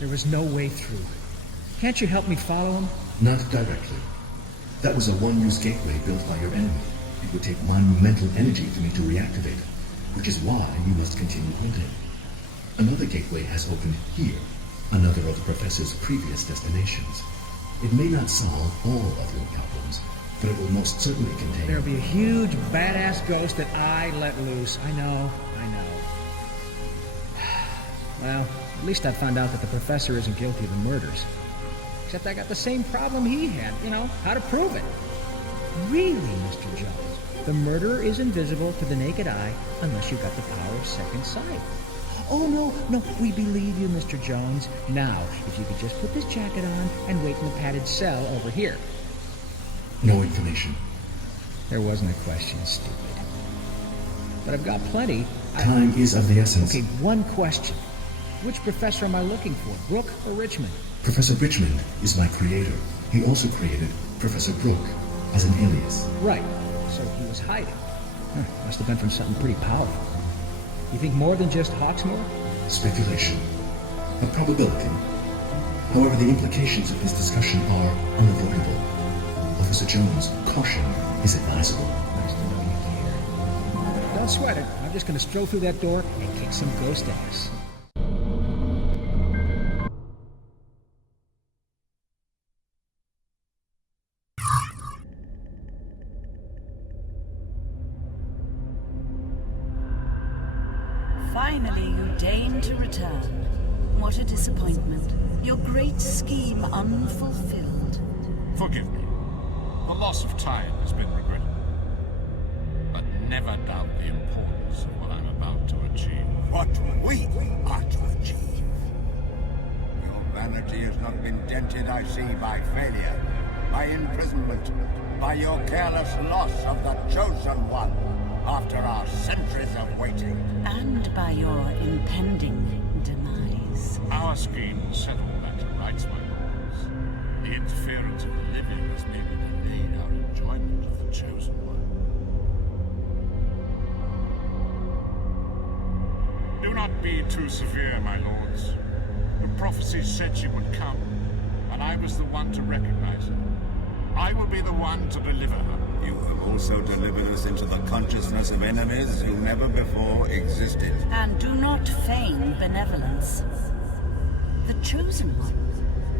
There was no way through. Can't you help me follow him? Not directly. That was a one-use gateway built by your enemy. It would take monumental energy for me to reactivate, which is why you must continue holding. Another gateway has opened here, another of the Professor's previous destinations. It may not solve all of your problems, but it will most certainly contain... There'll be a huge, badass ghost that I let loose. I know. Well, at least I found out that the Professor isn't guilty of the murders. Except I got the same problem he had, how to prove it. Really, Mr. Jones, the murderer is invisible to the naked eye unless you've got the power of second sight. Oh, no, we believe you, Mr. Jones. Now, if you could just put this jacket on and wait in the padded cell over here. No information. There wasn't a question, stupid. But I've got plenty. Time is of the essence. Okay, one question. Which professor am I looking for, Brooke or Richmond? Professor Richmond is my creator. He also created Professor Brooke as an alias. Right, so he was hiding. Must have been from something pretty powerful. You think more than just Hawksmoor? Speculation. A probability. However, the implications of this discussion are unavoidable. Officer Jones, caution is advisable. Nice to know you here. Don't sweat it. I'm just going to stroll through that door and kick some ghost ass. Finally, you deign to return. What a disappointment. Your great scheme unfulfilled. Forgive me. The loss of time has been regrettable. But never doubt the importance of what I'm about to achieve. What we are to achieve. Your vanity has not been dented, I see, by failure, by imprisonment, by your careless loss of the Chosen One. After our centuries of waiting. And by your impending demise. Our scheme will settle that to rights, my lords. The interference of the living has merely delayed our enjoyment of the Chosen One. Do not be too severe, my lords. The prophecy said she would come, and I was the one to recognize her. I will be the one to deliver her. You have also delivered us into the consciousness of enemies who never before existed. And do not feign benevolence. The Chosen One,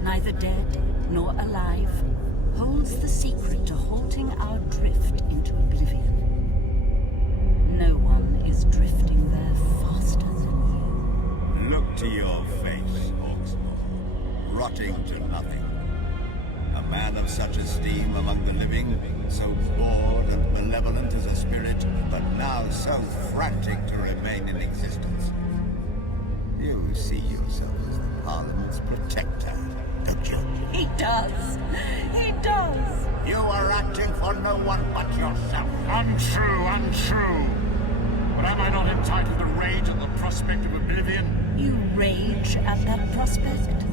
neither dead nor alive, holds the secret to halting our drift into oblivion. No one is drifting there faster than you. Look to your face, Hawksmoor, rotting to nothing. A man of such esteem among the living, so bored and malevolent as a spirit, but now so frantic to remain in existence. You see yourself as the Parliament's protector, don't you? He does. He does. You are acting for no one but yourself. Untrue. But am I not entitled to rage at the prospect of oblivion? You rage at that prospect.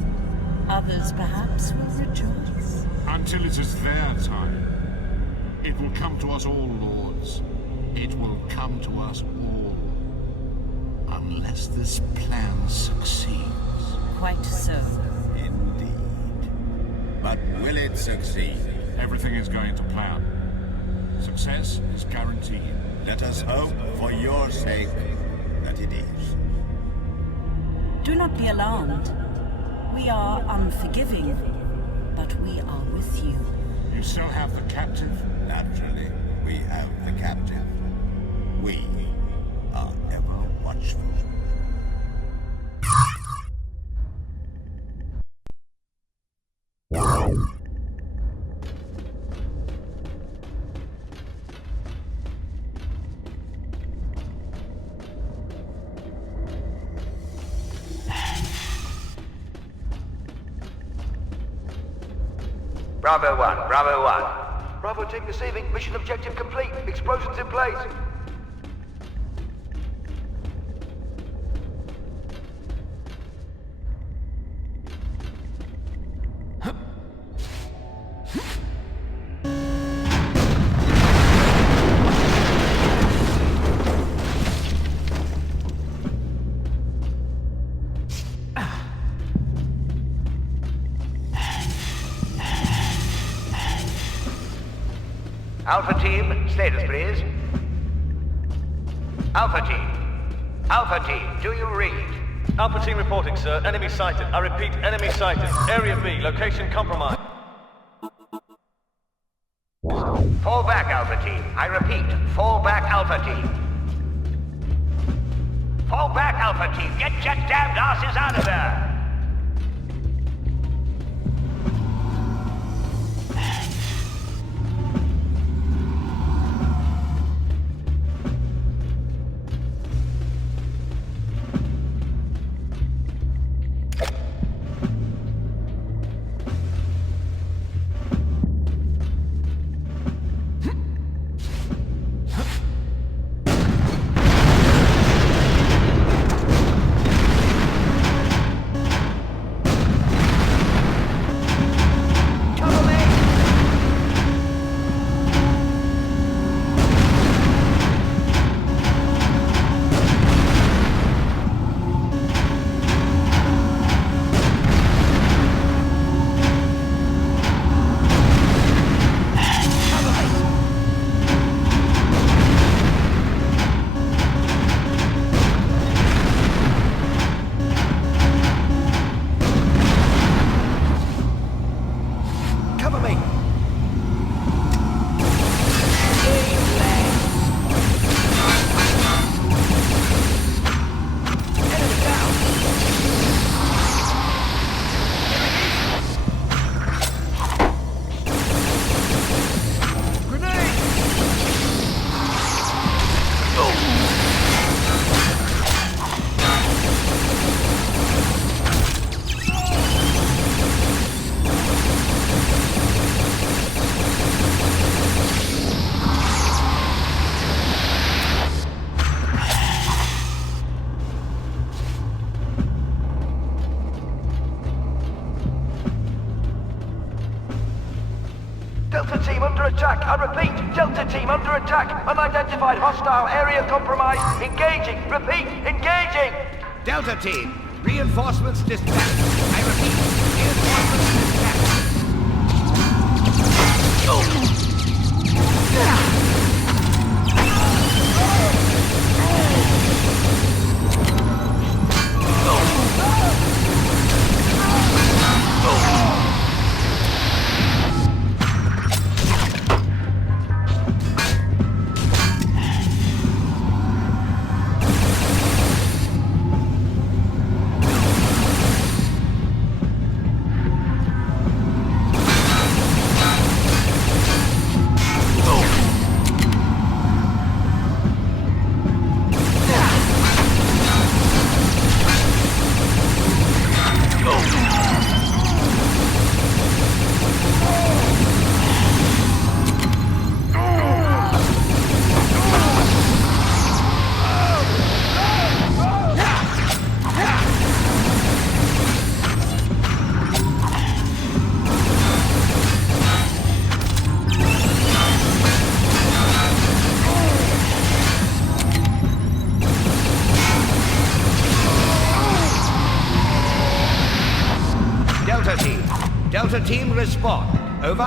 Others perhaps will rejoice. Until it is their time. It will come to us all, lords. It will come to us all. Unless this plan succeeds. Quite so. Indeed. But will it succeed? Everything is going to plan. Success is guaranteed. Let us hope, for your sake, that it is. Do not be alarmed. We are unforgiving, but we are with you. You still have the captive? Naturally, we have the captive. We are ever watchful. Bravo 1, Bravo 1. Bravo team receiving. Mission objective complete. Explosions in place. Alpha Team, status please. Alpha Team, do you read? Alpha Team reporting, sir. Enemy sighted. I repeat, enemy sighted. Area B, location compromised. Fall back, Alpha Team. I repeat, fall back, Alpha Team. Fall back, Alpha Team. Get your damned asses out of there! Delta Team under attack. I repeat, Delta Team under attack. Unidentified hostile area compromised. Engaging. Repeat, engaging. Delta Team, reinforcements dispatched. I repeat, reinforcements dispatched. Delta Team respond. Over.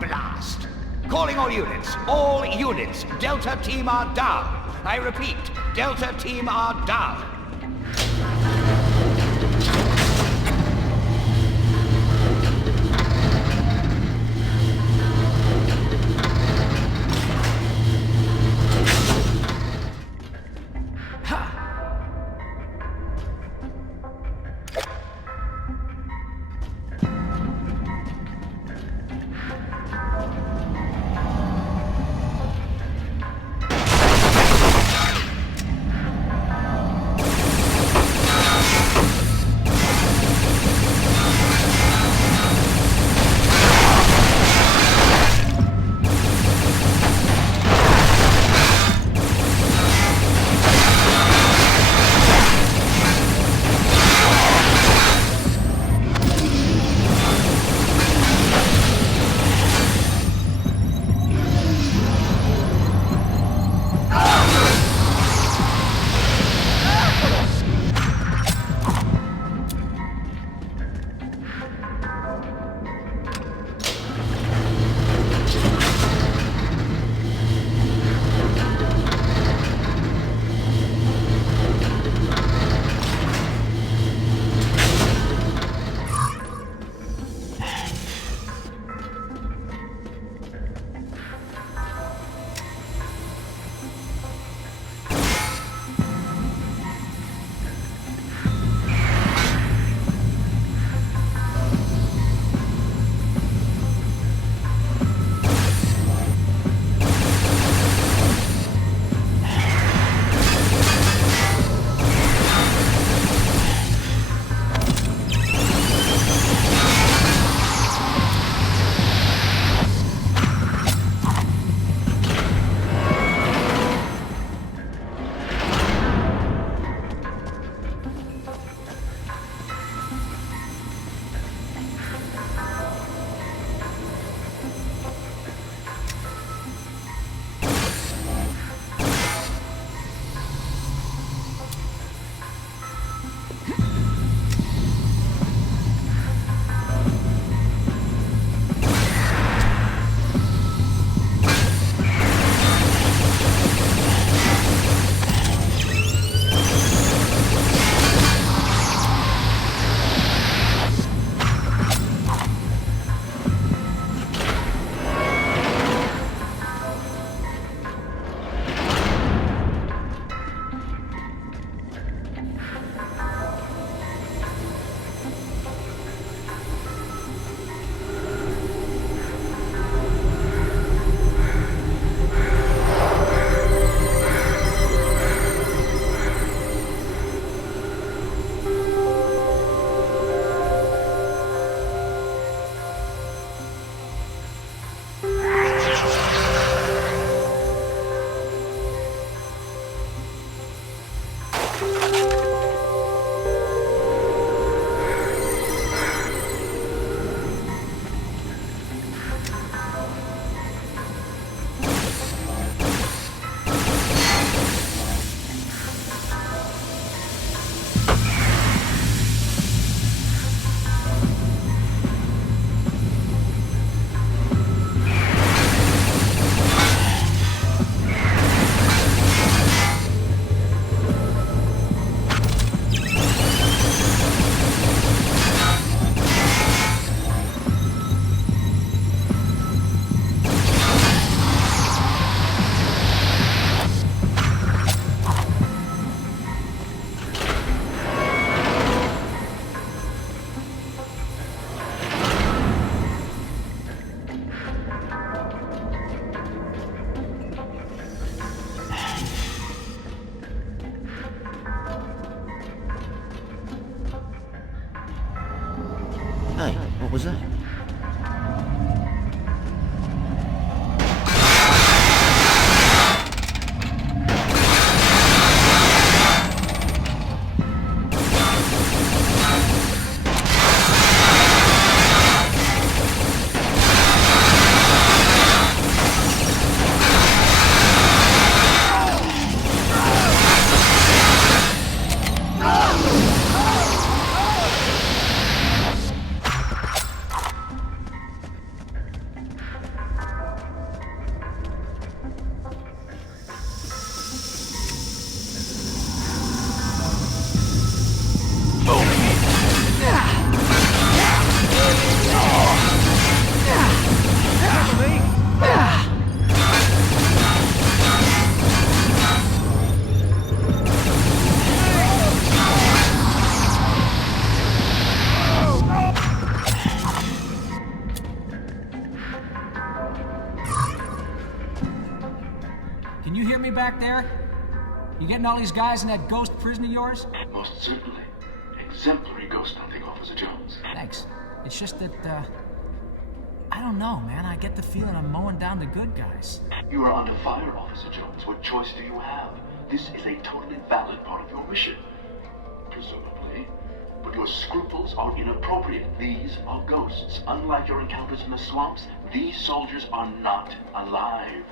Blast. Calling all units. All units. Delta Team are down. I repeat, Delta Team are down. closer. Can you hear me back there? You getting all these guys in that ghost prison of yours? Most certainly. Exemplary ghost hunting, Officer Jones. Thanks. It's just that, I don't know, man. I get the feeling I'm mowing down the good guys. You are under fire, Officer Jones. What choice do you have? This is a totally valid part of your mission. Presumably. But your scruples are inappropriate. These are ghosts. Unlike your encounters in the swamps, these soldiers are not alive.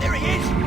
There he is!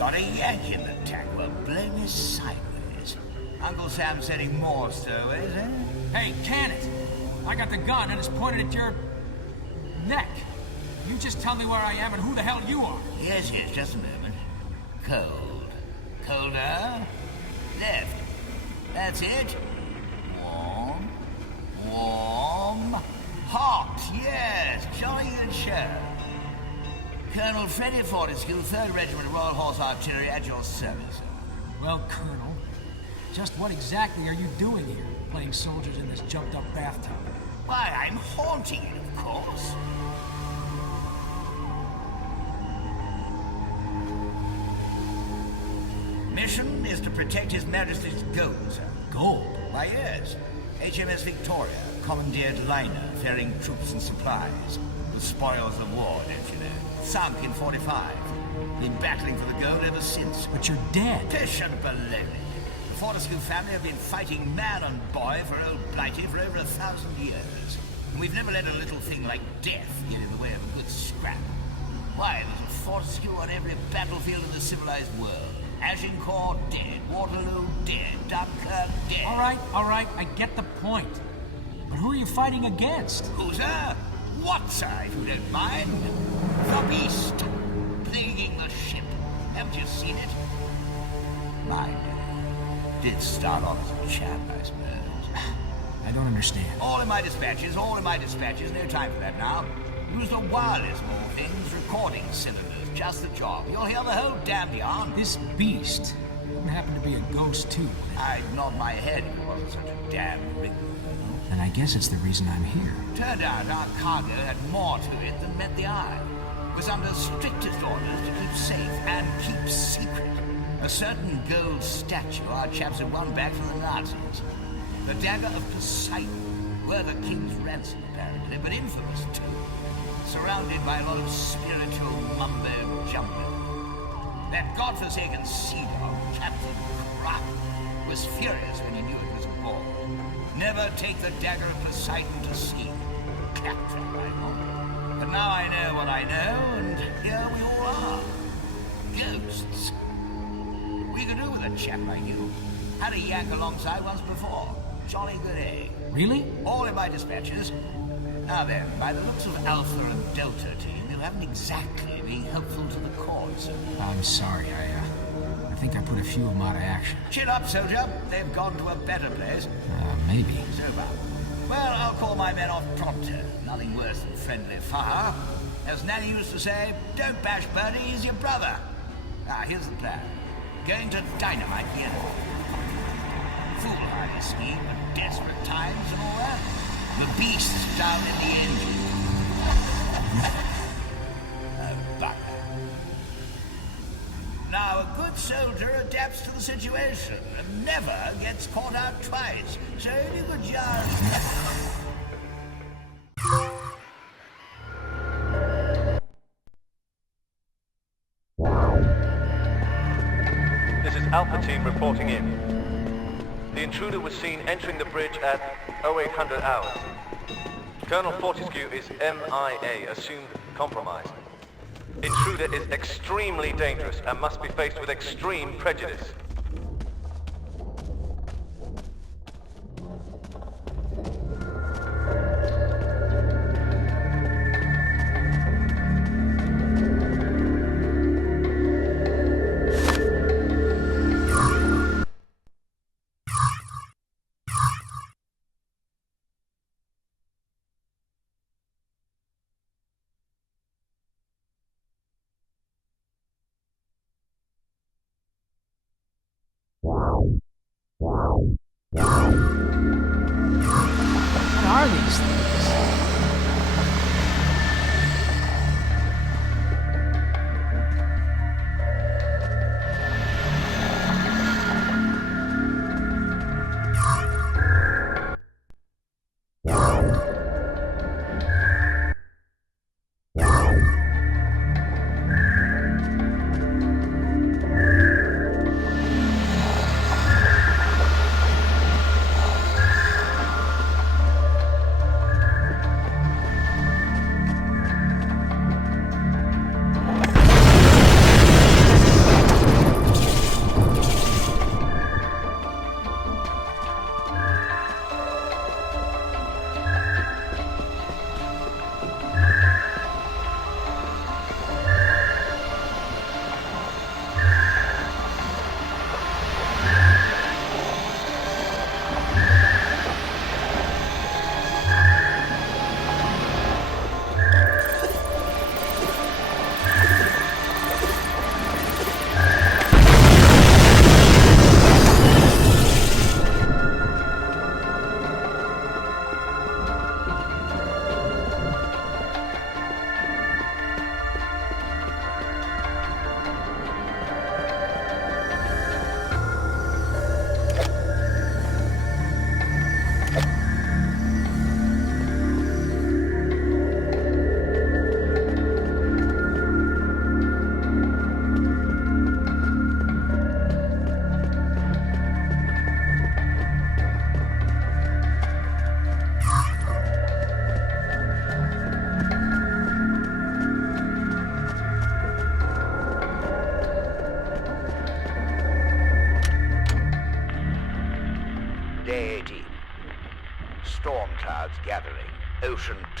Got a yank in the tank. Well, blown us sideways. Uncle Sam's sending more stowaways, eh? Hey, can it! I got the gun and it's pointed at your... neck. You just tell me where I am and who the hell you are. Yes, just a moment. Cold. Colder. Left. That's it. Warm. Warm. Hot, yes. Jolly good show. Colonel Freddie Fortesque, 3rd Regiment Royal Horse Artillery at your service. Well, Colonel, just what exactly are you doing here, playing soldiers in this jumped-up bathtub? Why, I'm haunting it, of course. Mission is to protect His Majesty's gold, sir. Gold? Why, yes. HMS Victoria, commandeered liner, ferrying troops and supplies. The spoils of war, don't you know? Sunk in 45. Been battling for the gold ever since. But you're dead. Pish and baloney. The Fortesque family have been fighting man and boy for old Blighty for over 1,000 years. And we've never let a little thing like death get in the way of a good scrap. Why, there's a Fortesque on every battlefield in the civilized world. Agincourt dead, Waterloo dead, Dunkirk dead. All right, I get the point. But who are you fighting against? Who, sir? What, sir, if you don't mind? The beast, plaguing the ship. Haven't you seen it? Mind you, did start off as a chap, I suppose. I don't understand. All in my dispatches, no time for that now. Use the wireless of all things, recording cylinders, just the job. You'll hear the whole damned yarn. This beast wouldn't happen to be a ghost, too, would it? I'd nod my head if it wasn't such a damn ring. And I guess it's the reason I'm here. Turned out our cargo had more to it than met the eye. It was under strictest orders to keep safe and keep secret. A certain gold statue our chaps had won back from the Nazis. The dagger of Poseidon, were the king's ransom apparently, but infamous too. Surrounded by a lot of spiritual mumbo-jumbo. That godforsaken sea dog, Captain Kraken, was furious when he knew it was aboard. Never take the dagger of Poseidon to sea. Claptrap, I know. But now I know what I know, and here we all are. Ghosts. We could do with a chap like you. Had a yank alongside once before. Jolly good egg. Really? All in my dispatches. Now then, by the looks of Alpha and Delta team, you haven't exactly been helpful to the cause. I'm sorry, I think I put a few of them out of action. Chin up, soldier. They've gone to a better place. Maybe. So far. Well, I'll call my men off pronto. Nothing worse than friendly fire. As Nanny used to say, don't bash Bertie, he's your brother. Now, here's the plan. Going to dynamite the enemy. Foolhardy scheme at desperate times and all that. The beast's down in the engine. Oh, bugger. Now, a good soldier adapts to the situation and never gets caught out twice. So if you could just... This is Alpha Team reporting in. The intruder was seen entering the bridge at 0800 hours. Colonel Fortesque is MIA, assumed compromised. Intruder is extremely dangerous and must be faced with extreme prejudice. What are these things?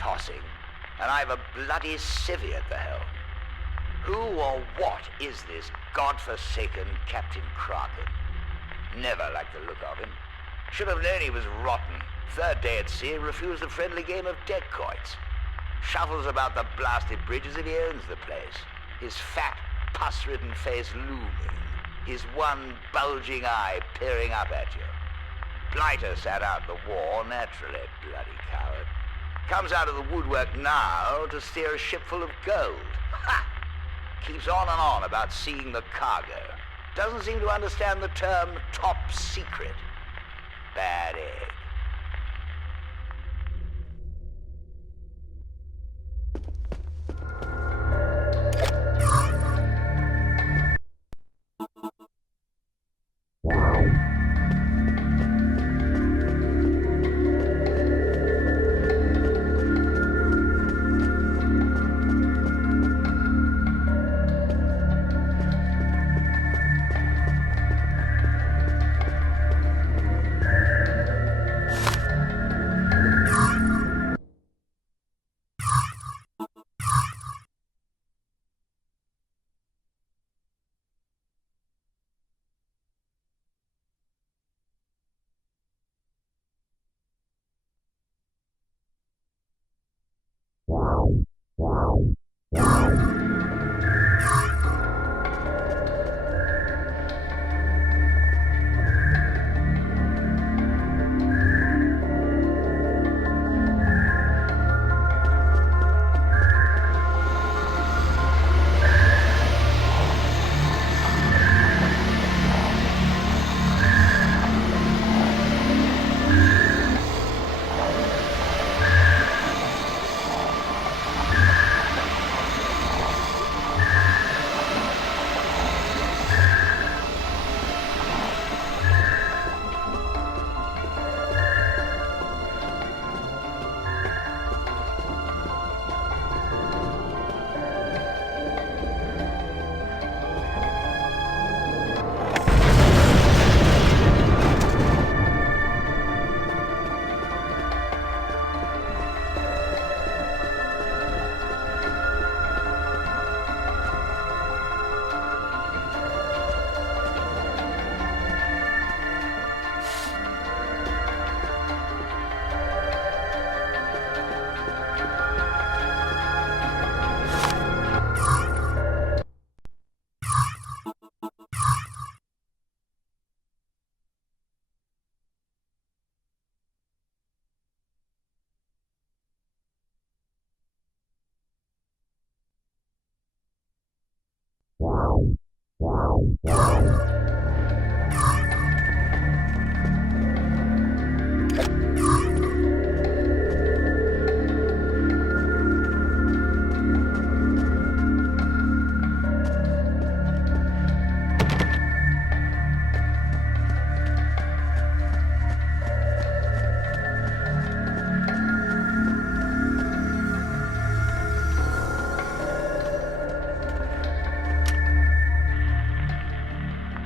tossing, and I've a bloody civvy at the helm. Who or what is this godforsaken Captain Kraken? Never liked the look of him. Should have known he was rotten. Third day at sea, refused a friendly game of deck quoits. Shuffles about the blasted bridge as if he owns the place. His fat, pus-ridden face looming. His one bulging eye peering up at you. Blighter sat out the war, naturally, bloody coward. Comes out of the woodwork now to steer a ship full of gold. Ha! Keeps on and on about seeing the cargo. Doesn't seem to understand the term top secret. Bad egg.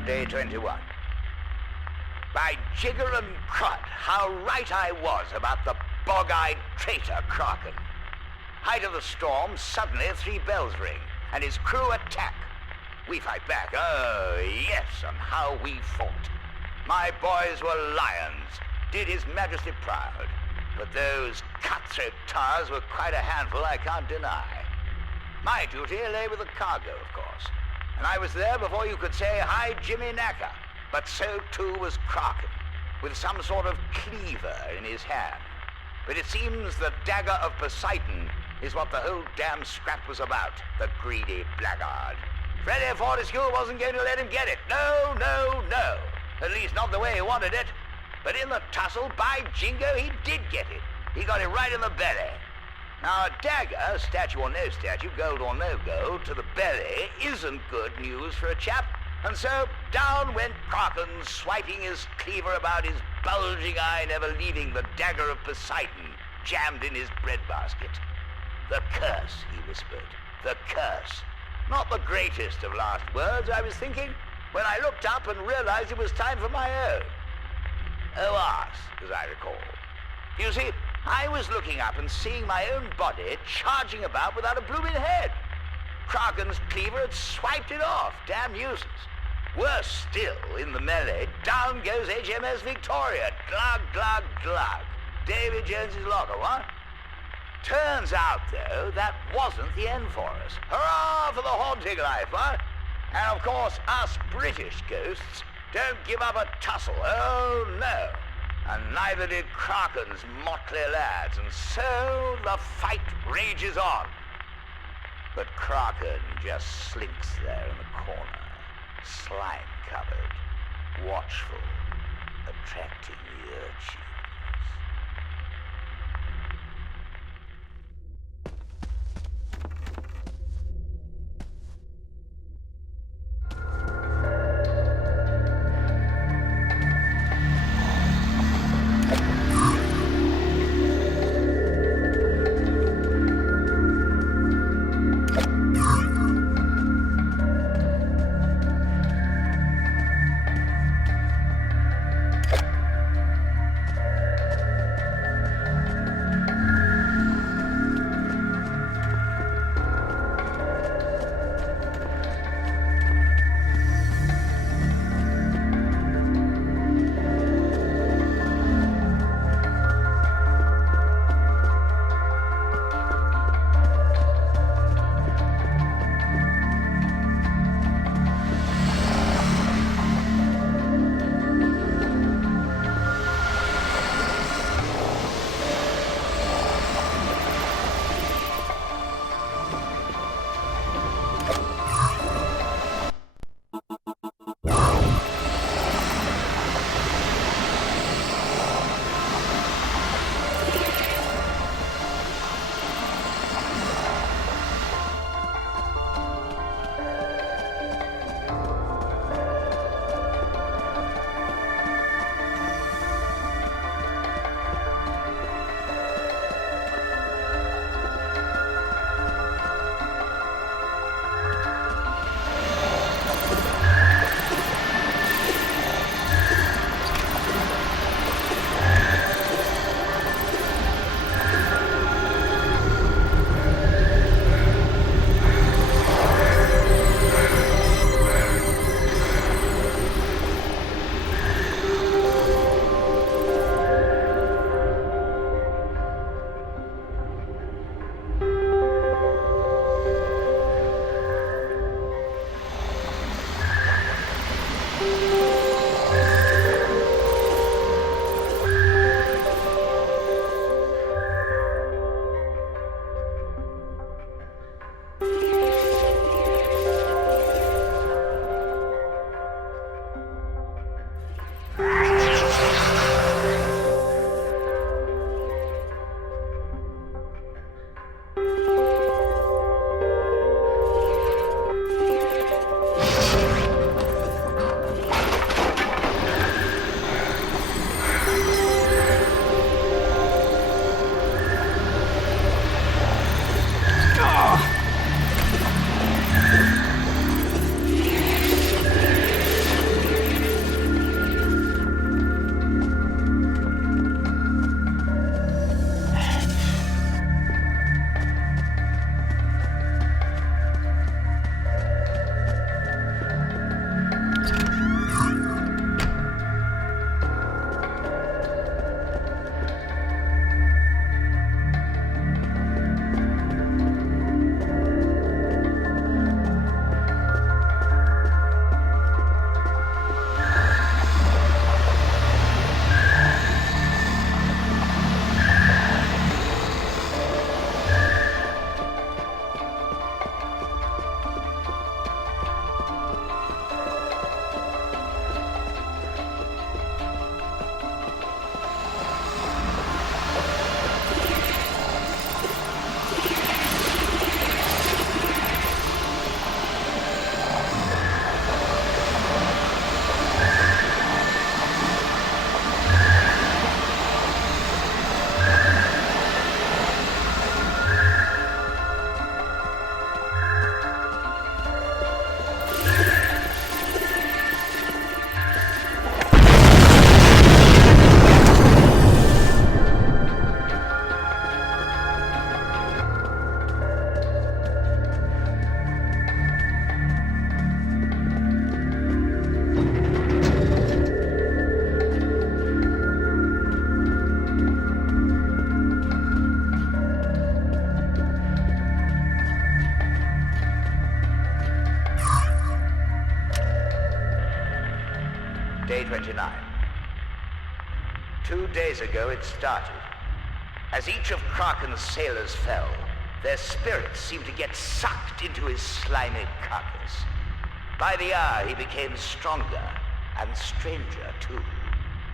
Day 21. By jigger and crud, how right I was about the bog-eyed traitor Kraken. Height of the storm, suddenly 3 bells ring, and his crew attack. We fight back, oh yes, and how we fought. My boys were lions, did his majesty proud. But those cutthroat tars were quite a handful, I can't deny. My duty lay with the cargo, of course. And I was there before you could say, "Hi, Jimmy Knacker." But so too was Kraken, with some sort of cleaver in his hand. But it seems the dagger of Poseidon is what the whole damn scrap was about, the greedy blackguard. Freddie Fortesque wasn't going to let him get it. No, no, no. At least not the way he wanted it. But in the tussle, by jingo, he did get it. He got it right in the belly. Now, a dagger, statue or no statue, gold or no gold, to the belly isn't good news for a chap. And so down went Kraken, swiping his cleaver about his bulging eye, never leaving the dagger of Poseidon jammed in his breadbasket. The curse, he whispered. The curse. Not the greatest of last words, I was thinking, when I looked up and realized it was time for my own. Oas, as I recall. You see, I was looking up and seeing my own body charging about without a blooming head. Kraken's cleaver had swiped it off. Damn nuisance. Worse still, in the melee, down goes HMS Victoria. Glug, glug, glug. Davy Jones's locker, what? Turns out, though, that wasn't the end for us. Hurrah for the haunting life, what? And of course, us British ghosts don't give up a tussle. Oh, no. And neither did Kraken's motley lads, and so the fight rages on. But Kraken just slinks there in the corner, slime-covered, watchful, attracting the urchins. A29. 2 days ago it started. As each of Kraken's sailors fell, their spirits seemed to get sucked into his slimy carcass. By the hour he became stronger and stranger too.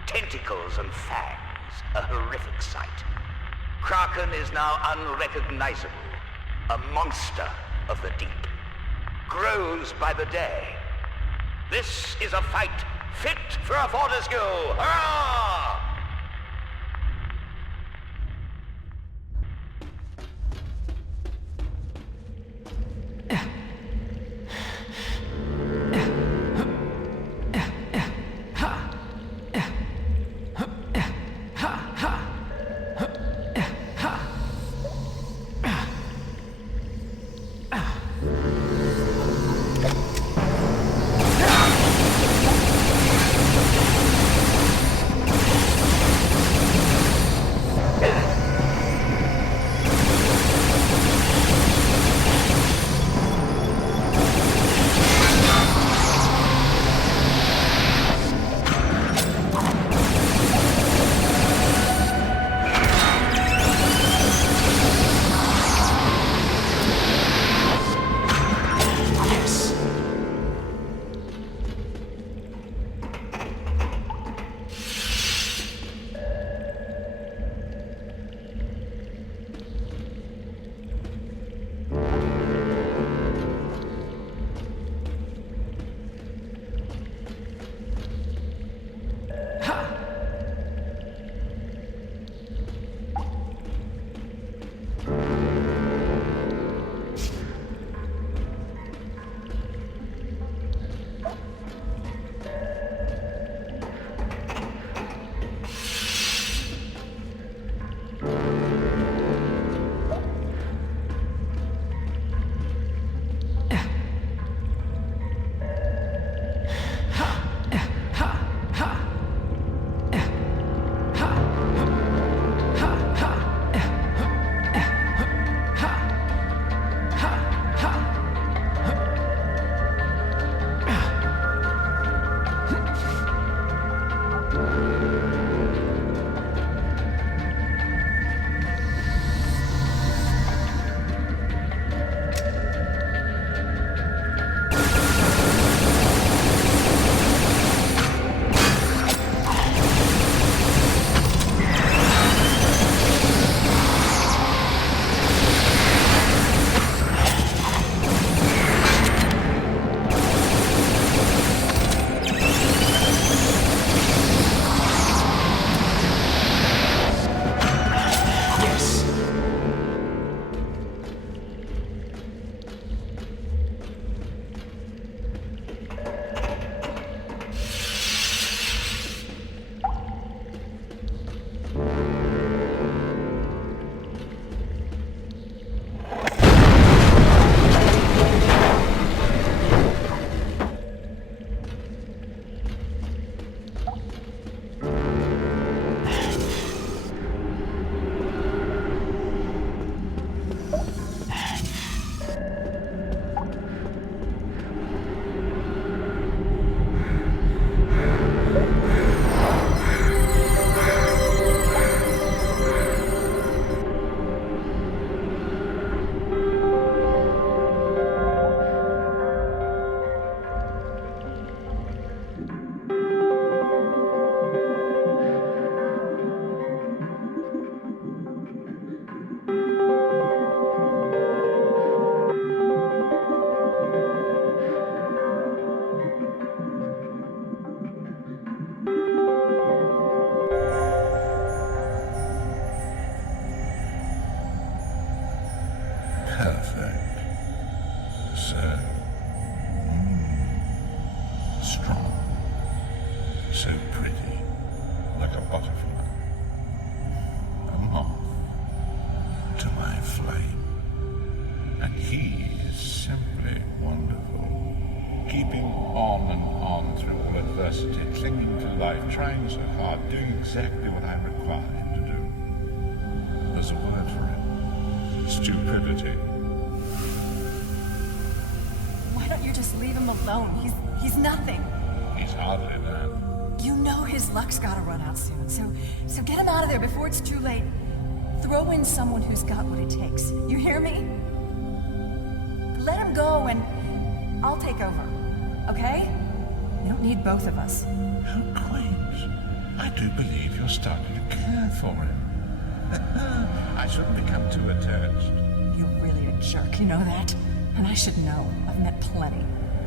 Tentacles and fangs, a horrific sight. Kraken is now unrecognizable, a monster of the deep. Grows by the day. This is a fight fit for a Fortesque! Hurrah! Trying so hard, doing exactly what I'm required to do. There's a word for it. Stupidity. Why don't you just leave him alone? He's nothing. He's hardly that. You know his luck's gotta run out soon, so get him out of there before it's too late. Throw in someone who's got what it takes. You hear me? Let him go and I'll take over, okay? We don't need both of us. How quaint. I do believe you're starting to care for him. I shouldn't become too attached. You're really a jerk, you know that? And I should know. I've met plenty.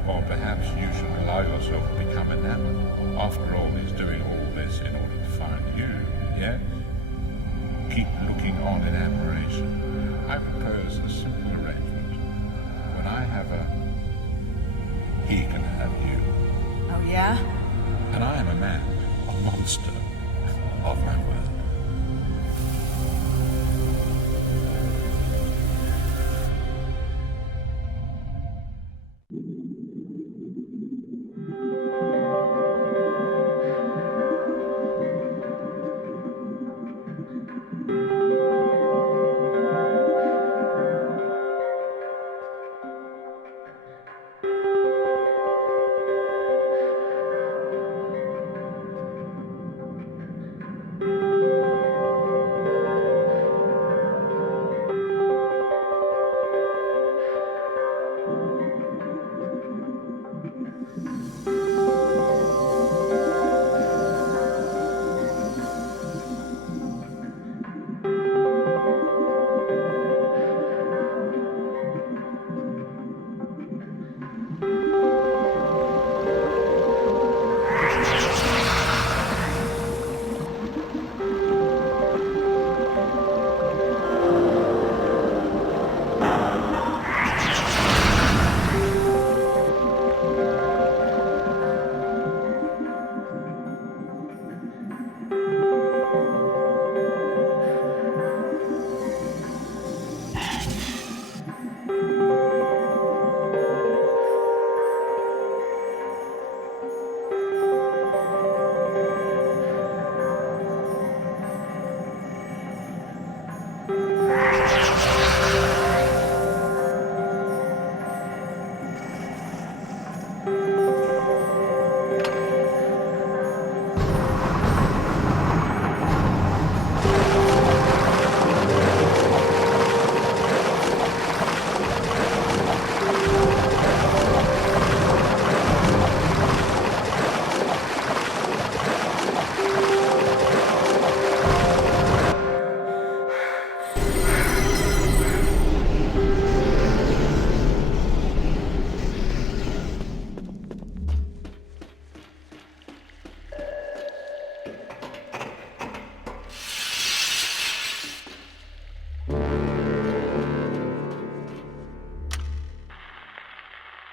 Or perhaps you should allow yourself to become enamored. After all, he's doing all this in order to find you, yes? Keep looking on in admiration. I propose a simple arrangement. When I have her, he can have you. Oh, yeah? And I am a man, a monster, of my word.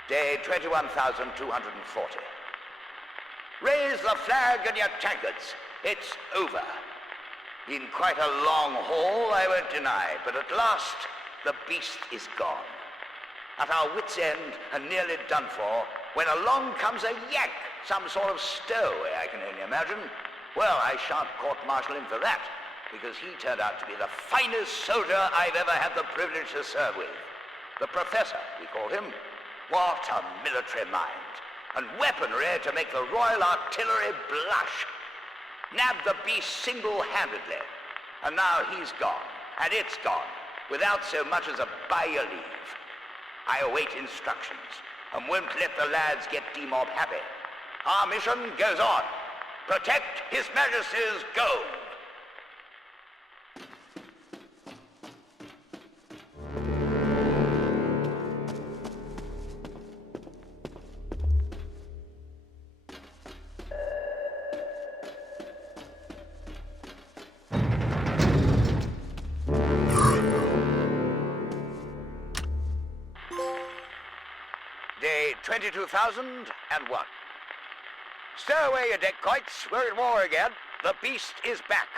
Day 21,240. Raise the flag in your tankards. It's over. Been quite a long haul, I won't deny, but at last the beast is gone. At our wits' end and nearly done for, when along comes a yak, some sort of stowaway, I can only imagine. Well, I shan't court-martial him for that, because he turned out to be the finest soldier I've ever had the privilege to serve with. The Professor, we called him. What a military mind, and weaponry to make the Royal Artillery blush. Nabbed the beast single-handedly, and now he's gone, and it's gone, without so much as a by your leave. I await instructions, and won't let the lads get demob happy. Our mission goes on. Protect His Majesty's gold. Day 22,001. Stow away your deck-quoits, we're at war again. The beast is back.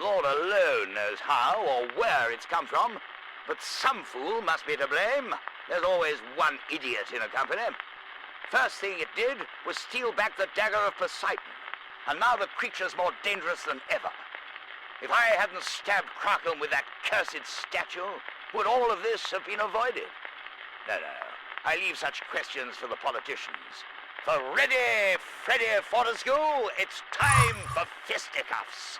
Lord alone knows how or where it's come from, but some fool must be to blame. There's always one idiot in a company. First thing it did was steal back the dagger of Poseidon, and now the creature's more dangerous than ever. If I hadn't stabbed Kraken with that cursed statue, would all of this have been avoided? No. I leave such questions for the politicians. For ready, Freddy Fortesque, it's time for fisticuffs.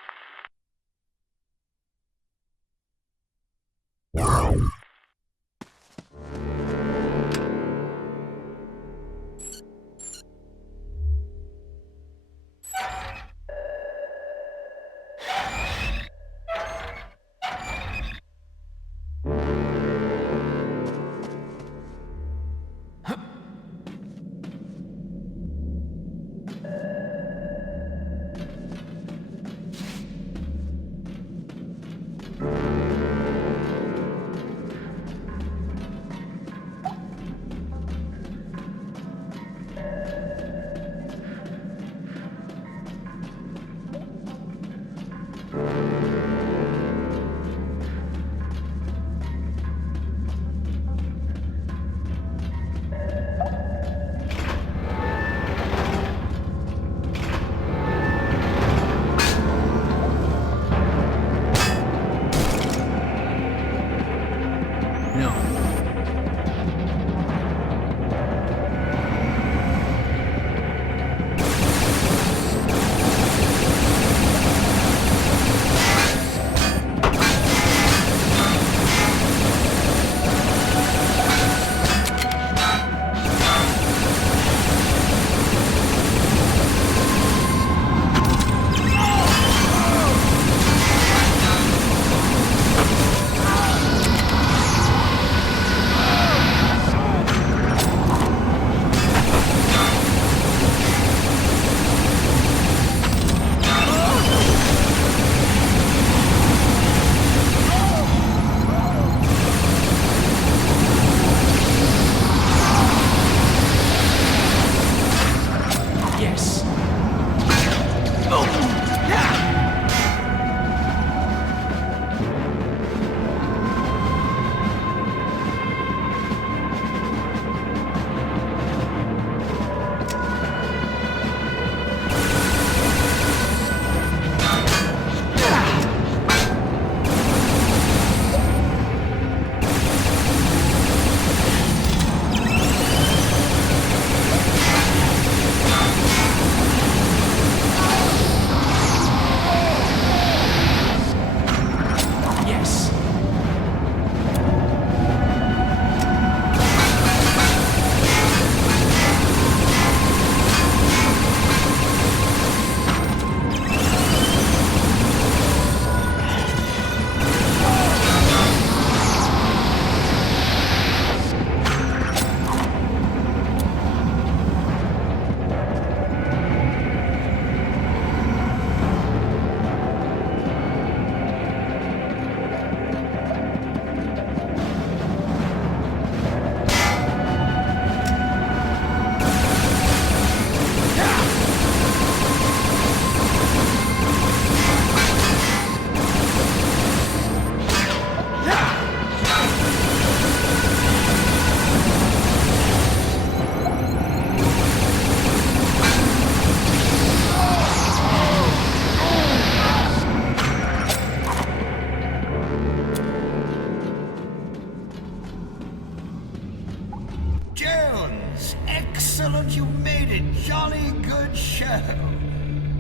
Excellent, you made it. Jolly good show.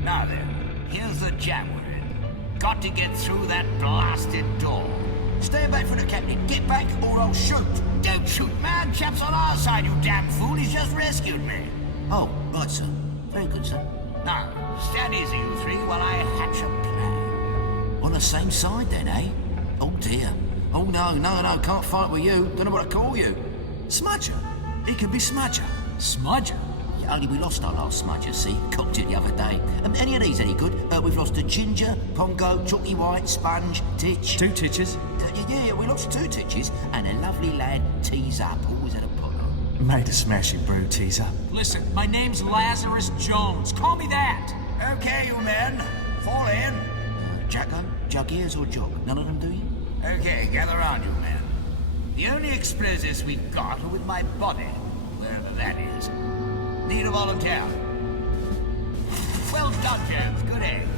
Now then, here's the jam we're in. Got to get through that blasted door. Stay back for the captain. Get back or I'll shoot. Don't shoot, man. Chap's on our side, you damn fool. He's just rescued me. Oh, right, sir. Very good, sir. Now, stand easy, you three, while I hatch a plan. On the same side, then, eh? Oh, dear. Oh, no, can't fight with you. Don't know what to call you. Smudger? He could be Smudger. Smudger? Yeah, only we lost our last Smudger, see? Cooked it the other day. Any of these any good? We've lost a Ginger, Pongo, Chalky White, Sponge, Titch. 2 Titches? Yeah, we lost 2 Titches. And a lovely lad, Tease Up, always had a pot on. Made a smashing brew, Tease Up. Listen, my name's Lazarus Jones. Call me that. Okay, you men. Fall in. Jacko, jug ears or jog? None of them do you? Okay, gather round, you men. The only explosives we've got are with my body, wherever that is. Need a volunteer. Well done, Jones. Good aim.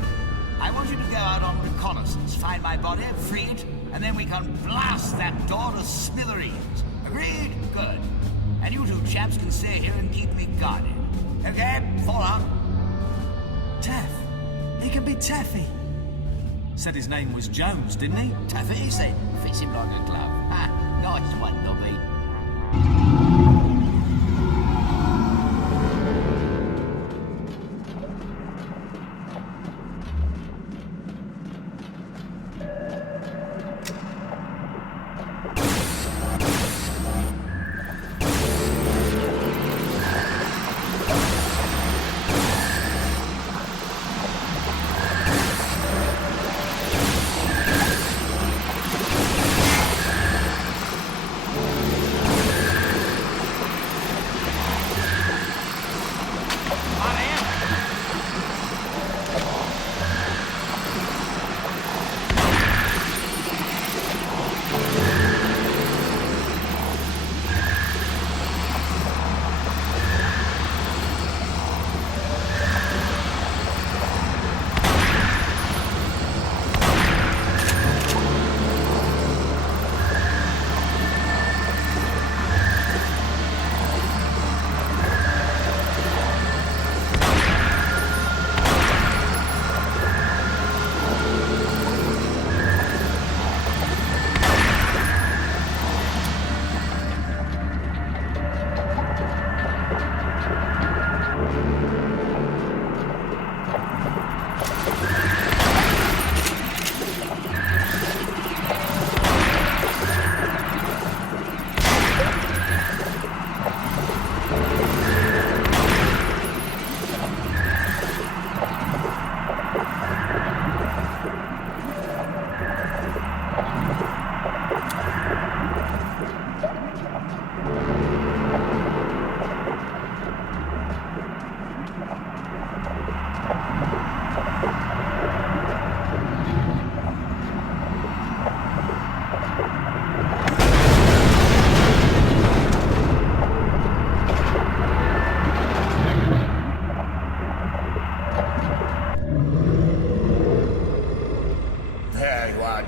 I want you to go out on reconnaissance, find my body, free it, and then we can blast that door to smithereens. Agreed? Good. and you two chaps can stay here and keep me guarded. Okay, fall on. Taff. He can be Taffy. Said his name was Jones, didn't he? Taffy, is it? Fits him like a glove. Ha, nice one, Nobby.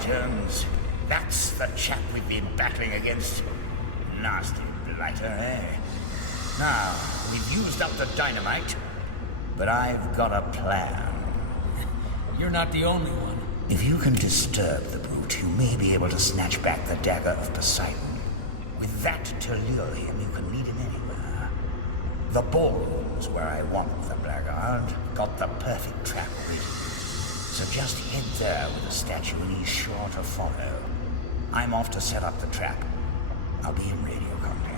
Jones. That's the chap we've been battling against. Nasty blighter, eh? Now, we've used up the dynamite, but I've got a plan. You're not the only one. If you can disturb the brute, you may be able to snatch back the dagger of Poseidon. With that to lure him, you can lead him anywhere. The Ballroom's where I want the blackguard. Got the perfect trap ready. So just head there with the statue and he's sure to follow. I'm off to set up the trap. I'll be in radio contact.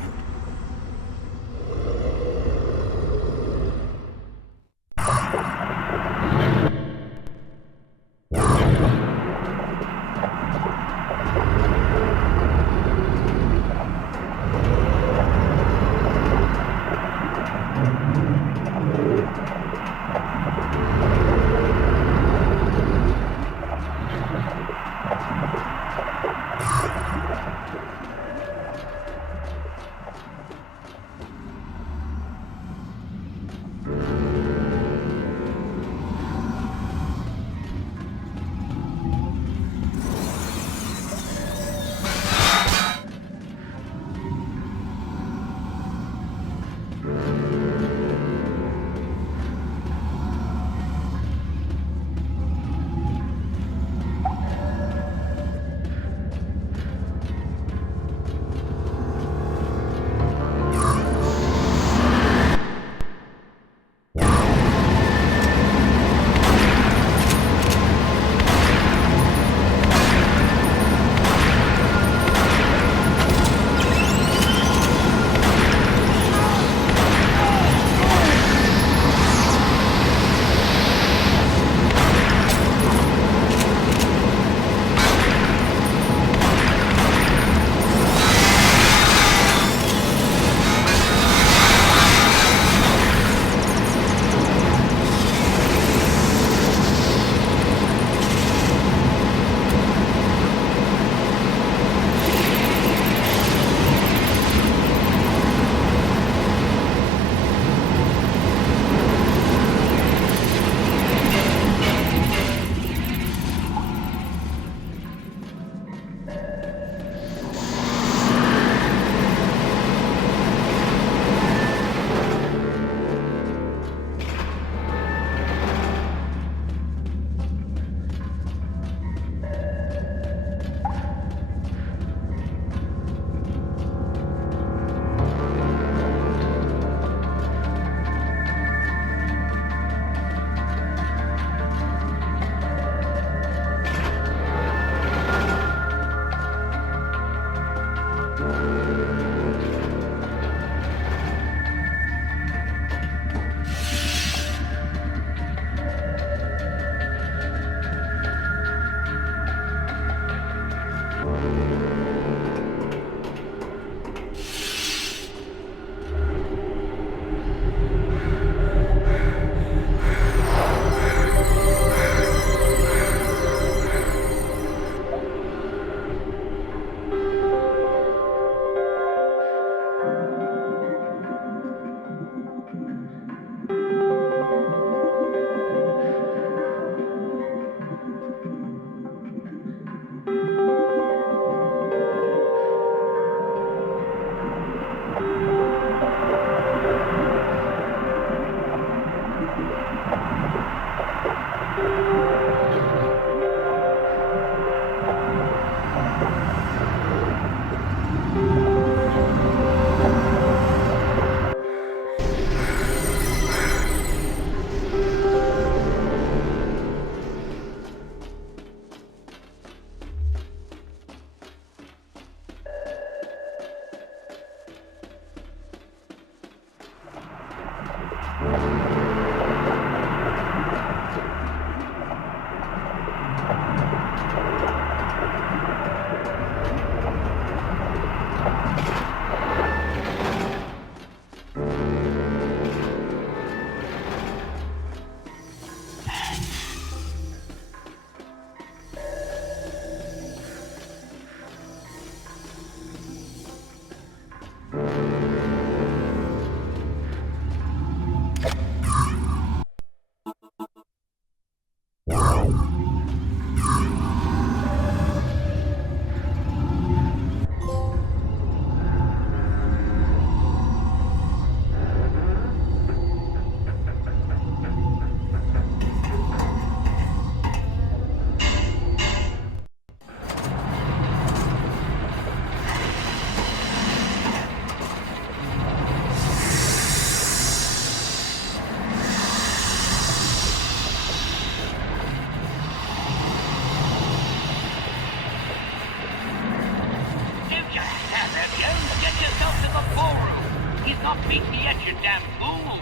Not meet me yet, you damn fool!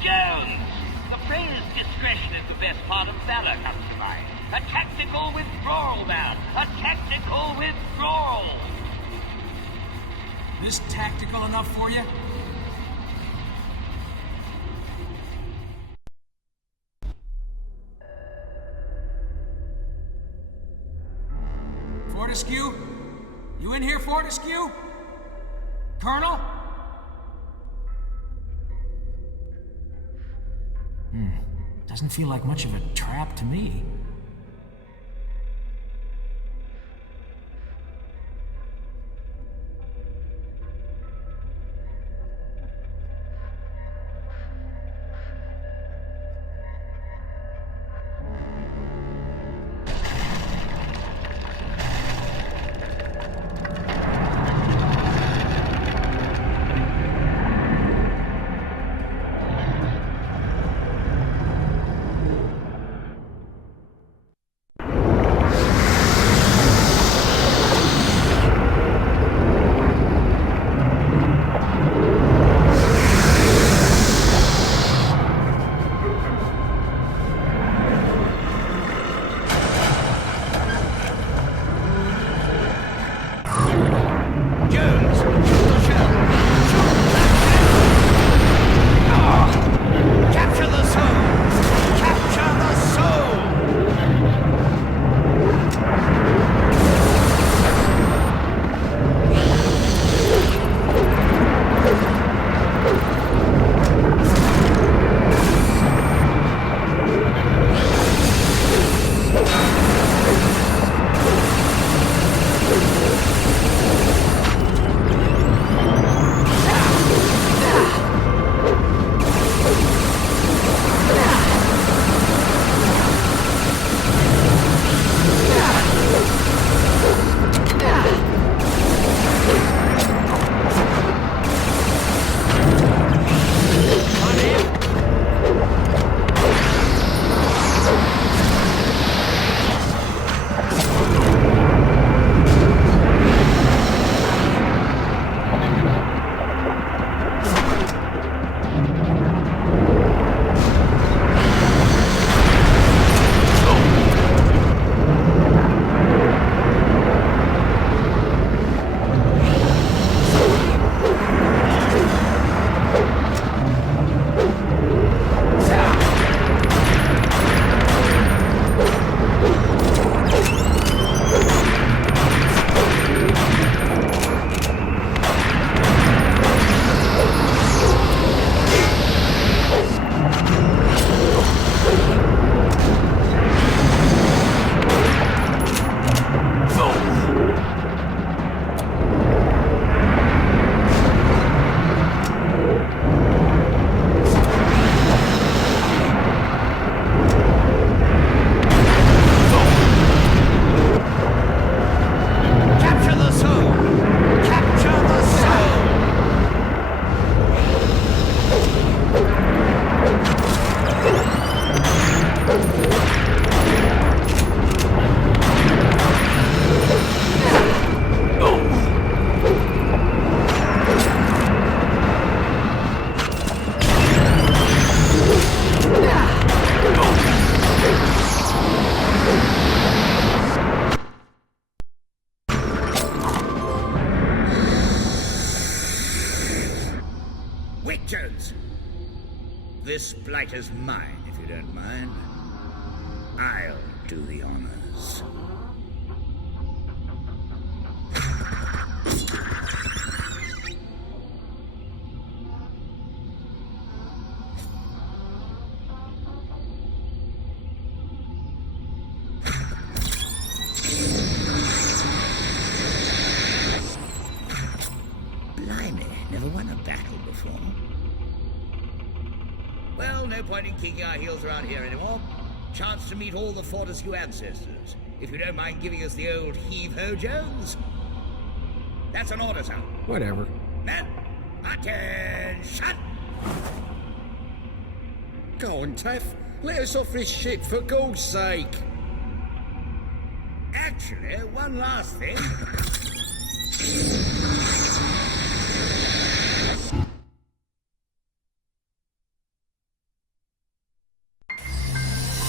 Jones! The player's discretion is the best part of valor, Country. A tactical withdrawal, man! A tactical withdrawal! This tactical enough for you? Fortesque? You in here, Fortesque? Colonel? Doesn't feel like much of a trap to me. Jones, this blighter's mine, if you don't mind. I'll do the honors. Blimey, never won a battle before. Well, no point in kicking our heels around here anymore. Chance to meet all the Fortesque ancestors. If you don't mind giving us the old heave-ho, Jones. That's an order, sir. Whatever. Men, attention! Go on, Taff. Let us off this ship, for God's sake. Actually, one last thing.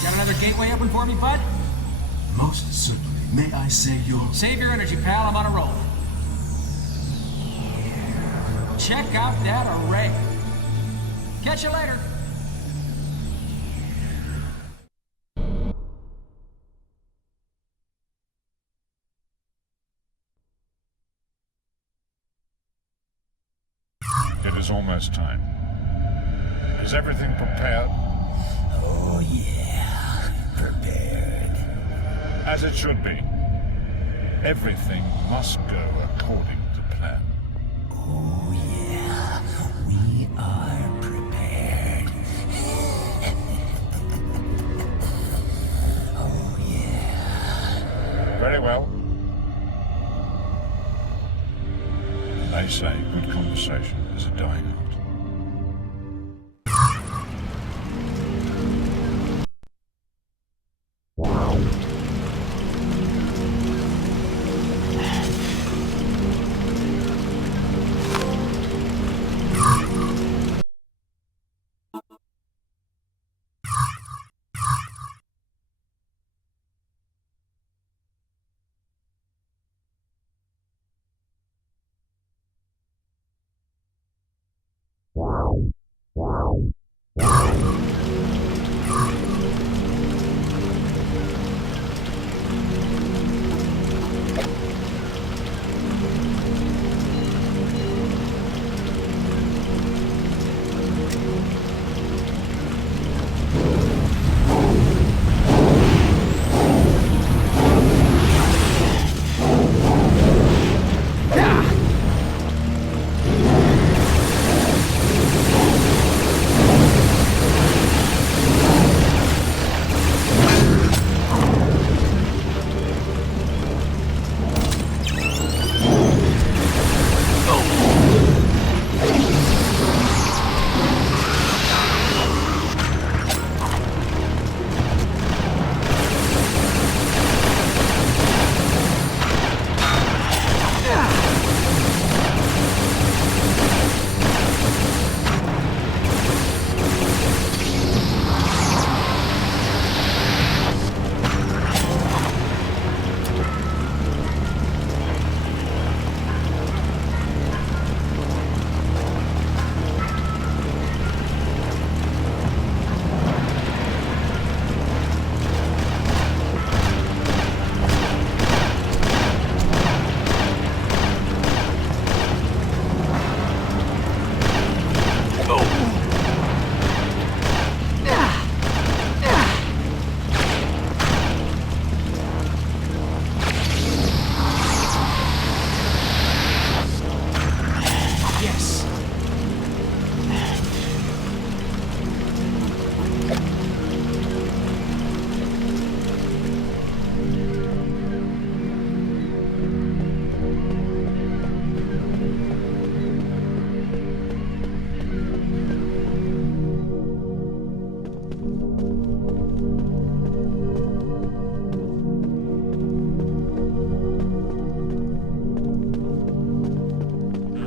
Got another gateway open for me, bud? Most certainly. May I say your... Save your energy, pal. I'm on a roll. Check out that array. Catch you later. It is almost time. Is everything prepared? Oh, yeah. Prepared. As it should be. Everything must go according to plan. Oh, yeah. We are prepared. Oh, yeah. Very well. They say good conversation is a dying art.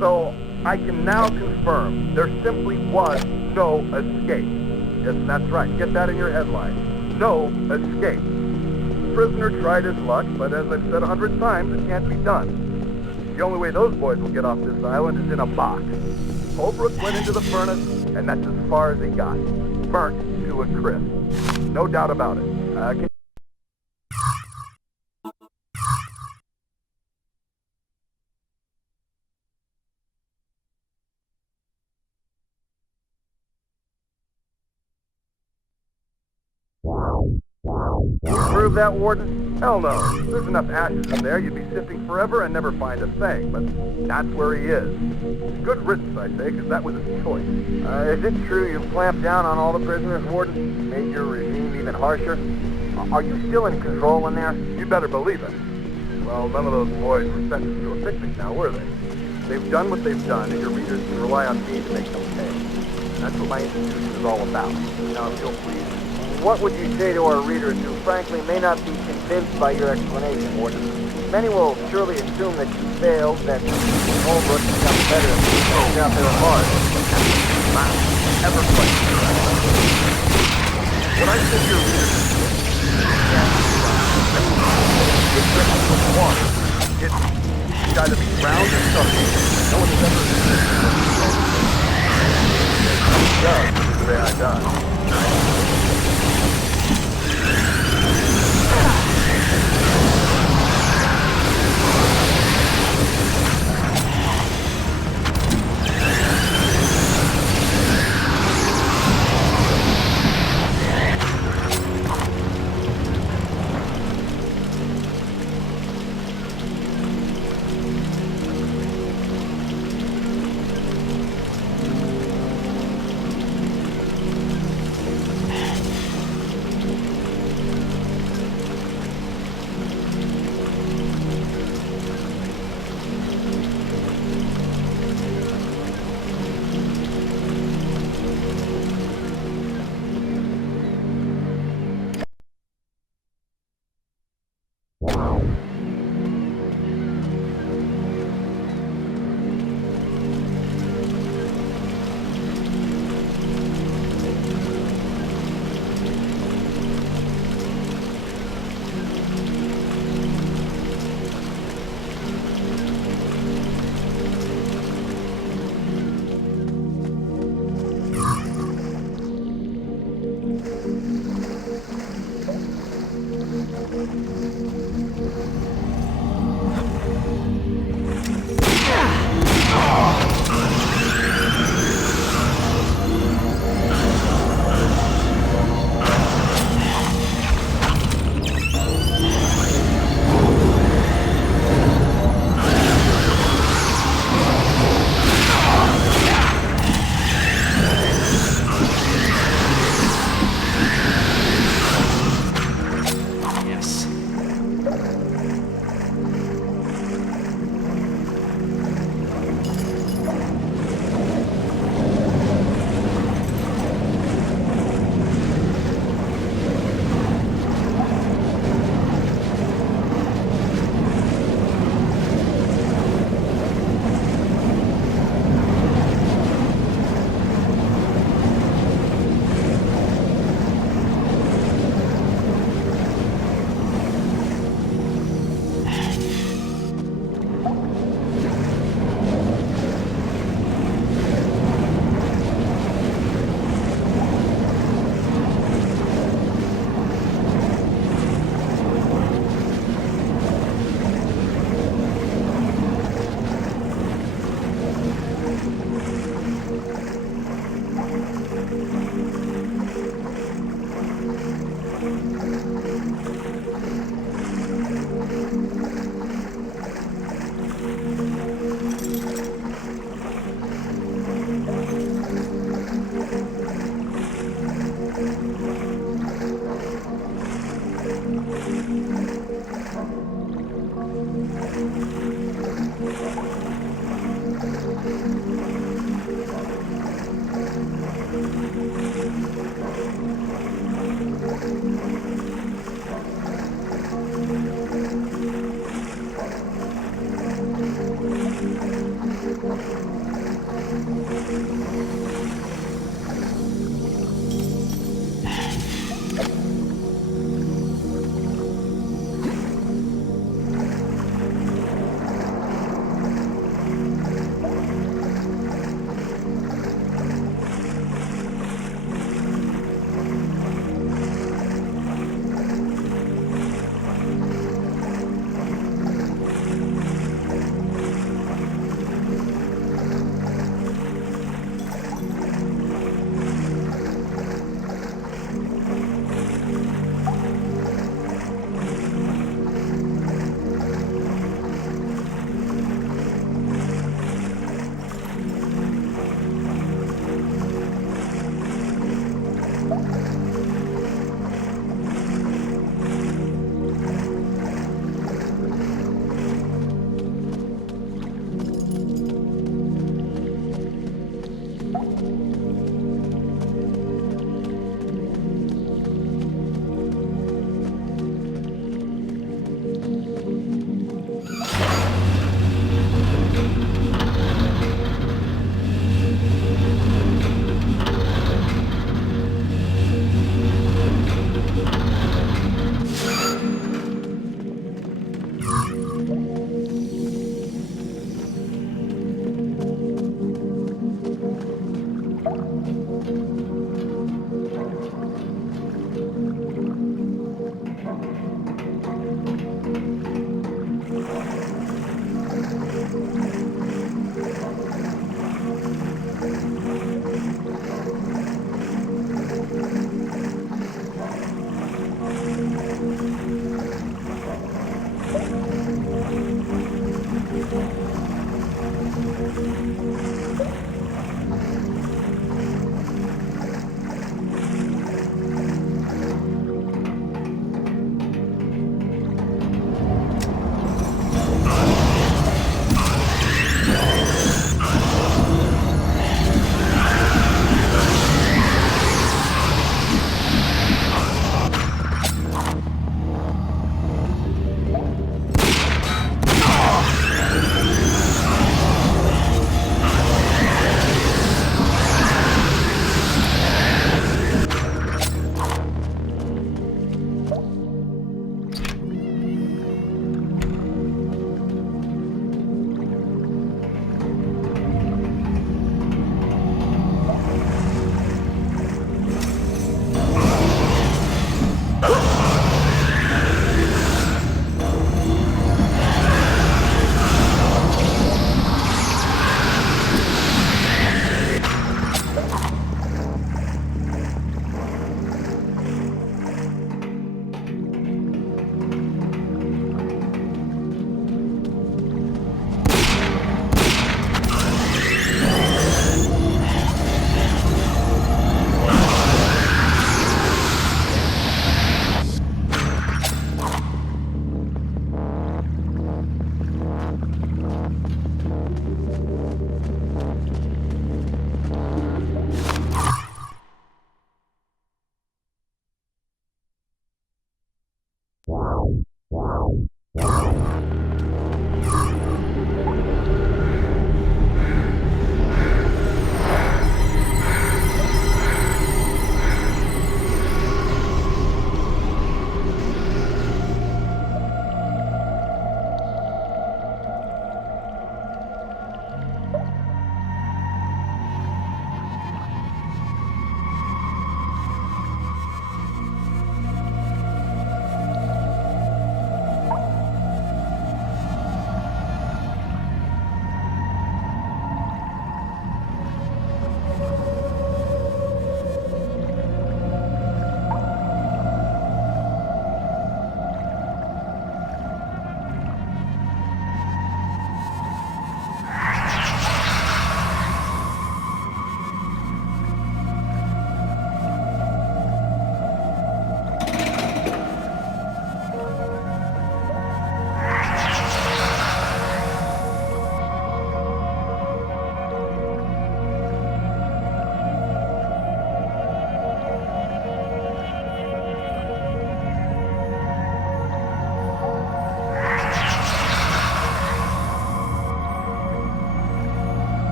So, I can now confirm there simply was no escape. Yes, that's right. Get that in your headline. No escape. The prisoner tried his luck, but as I've said 100 times, it can't be done. The only way those boys will get off this island is in a box. Holbrook went into the furnace, and that's as far as he got. Burnt to a crisp. No doubt about it. Prove that, Warden? Hell no. There's enough ashes in there, you'd be sifting forever and never find a thing, but that's where he is. Good riddance, I say, because that was his choice. Is it true you clamped down on all the prisoners, Warden? Made your regime even harsher? Are you still in control in there? You better believe it. Well, none of those boys were sentenced to a picnic now, were they? They've done what they've done, and your readers can rely on me to make them pay. That's what my institution is all about. Now, if you'll please. What would you say to our readers who, frankly, may not be convinced by your explanation, Warden? Many will surely assume that you failed, that Holbrook becomes better if you take out their heart. Ever question that. What I said to your readers it's either be round or something. No one has ever the way I die.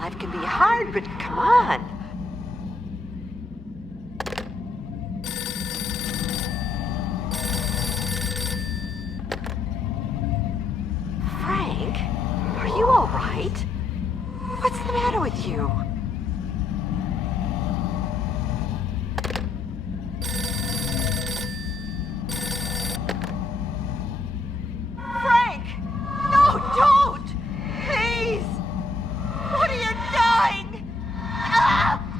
life can be hard, but come on. Frank, are you all right? What's the matter with you? Frank! No, don't! Please! What are you doing? Ah!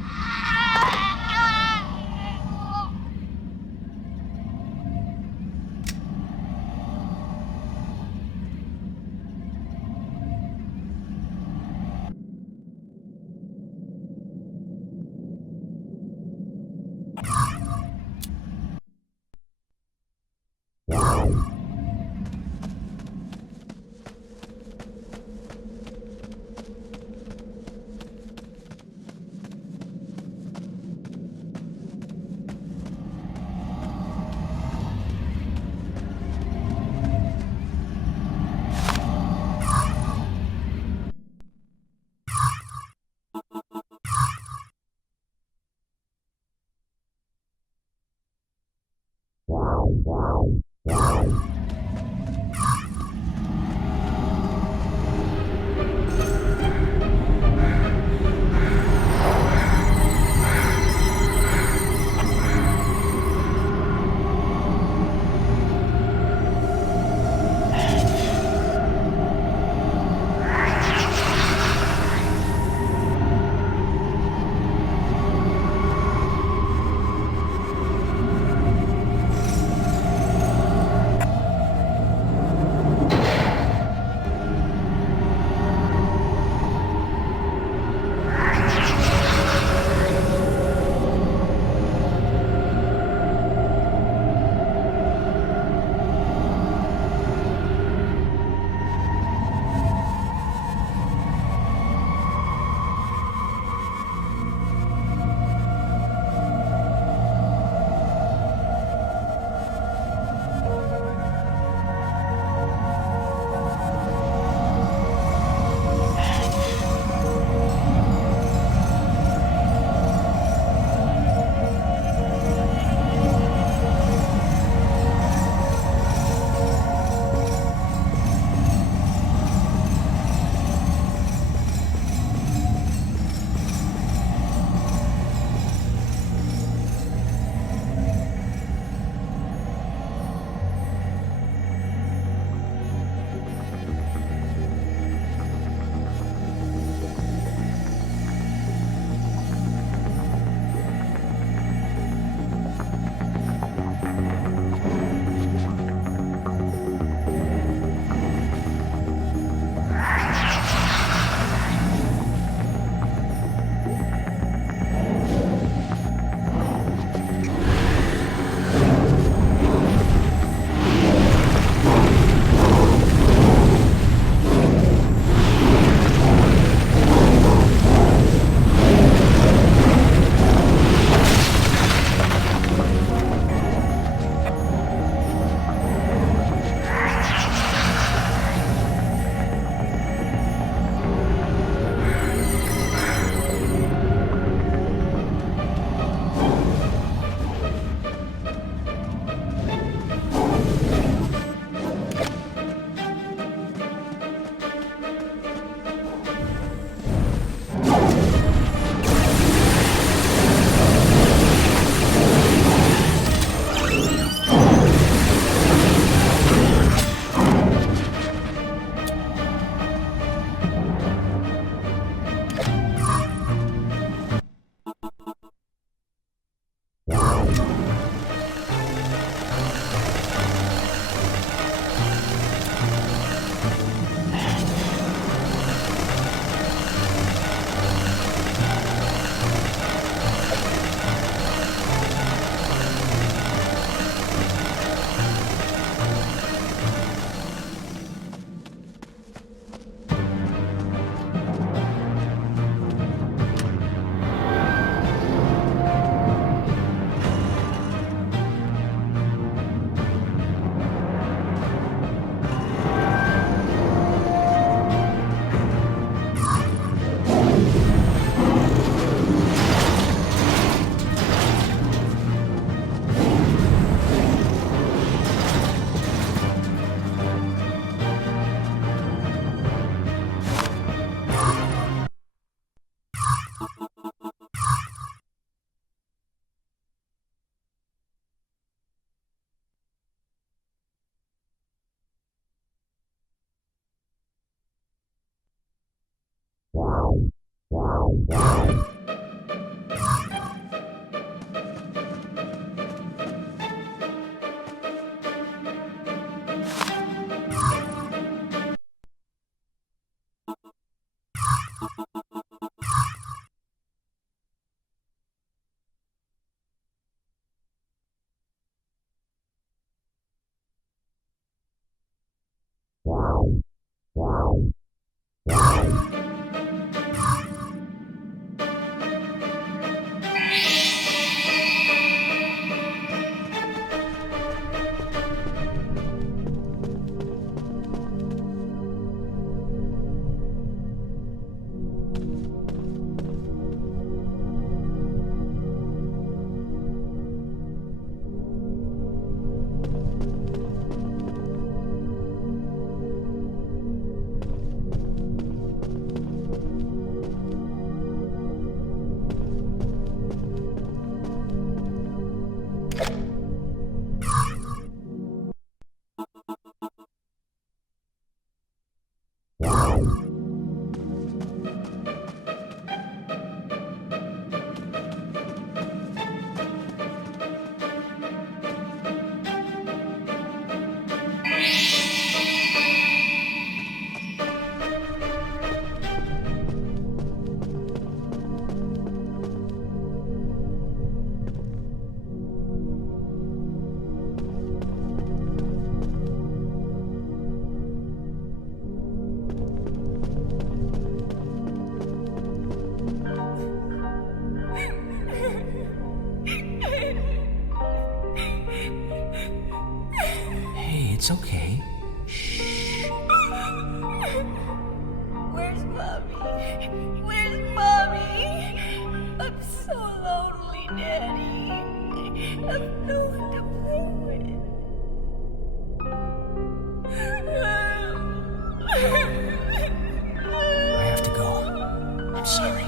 Daddy. I've no one to play with. I have to go. I'm sorry.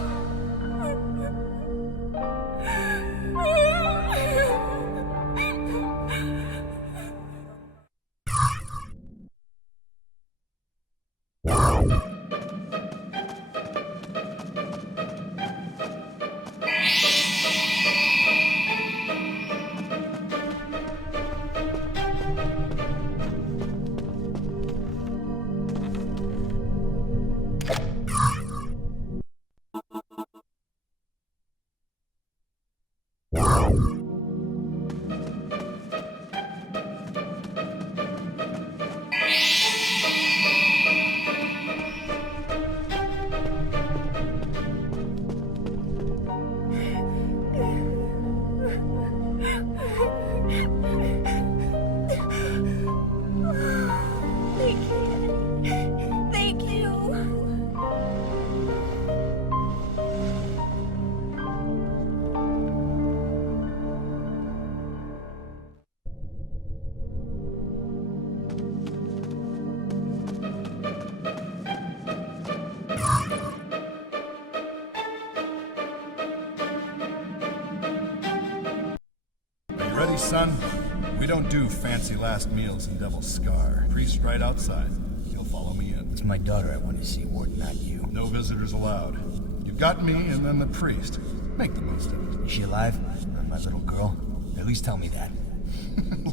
Thank you. Are you ready, son? We don't do fancy last meals in Devil's Scar. Priest right outside. He'll follow me in. It's my daughter I want to see, Ward, not you. No visitors allowed. You've got me and then the priest. Make the most of it. Is she alive? My little girl? At least tell me that.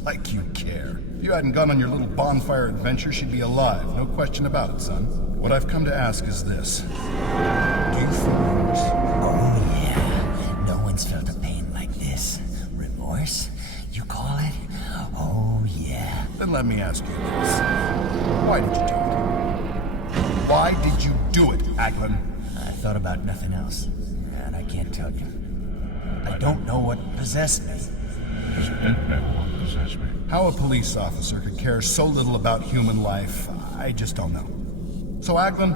Like you care. If you hadn't gone on your little bonfire adventure, she'd be alive. No question about it, son. What I've come to ask is this. Do you feel remorse? Oh, yeah. No one's felt a pain like this. Remorse? You call it? Oh, yeah. Then let me ask you this. Why did you do it? Why did you do it, Aglin? I thought about nothing else, and I can't tell you. I don't know what possessed me. What possessed me? How a police officer could care so little about human life, I just don't know. So, Aglin,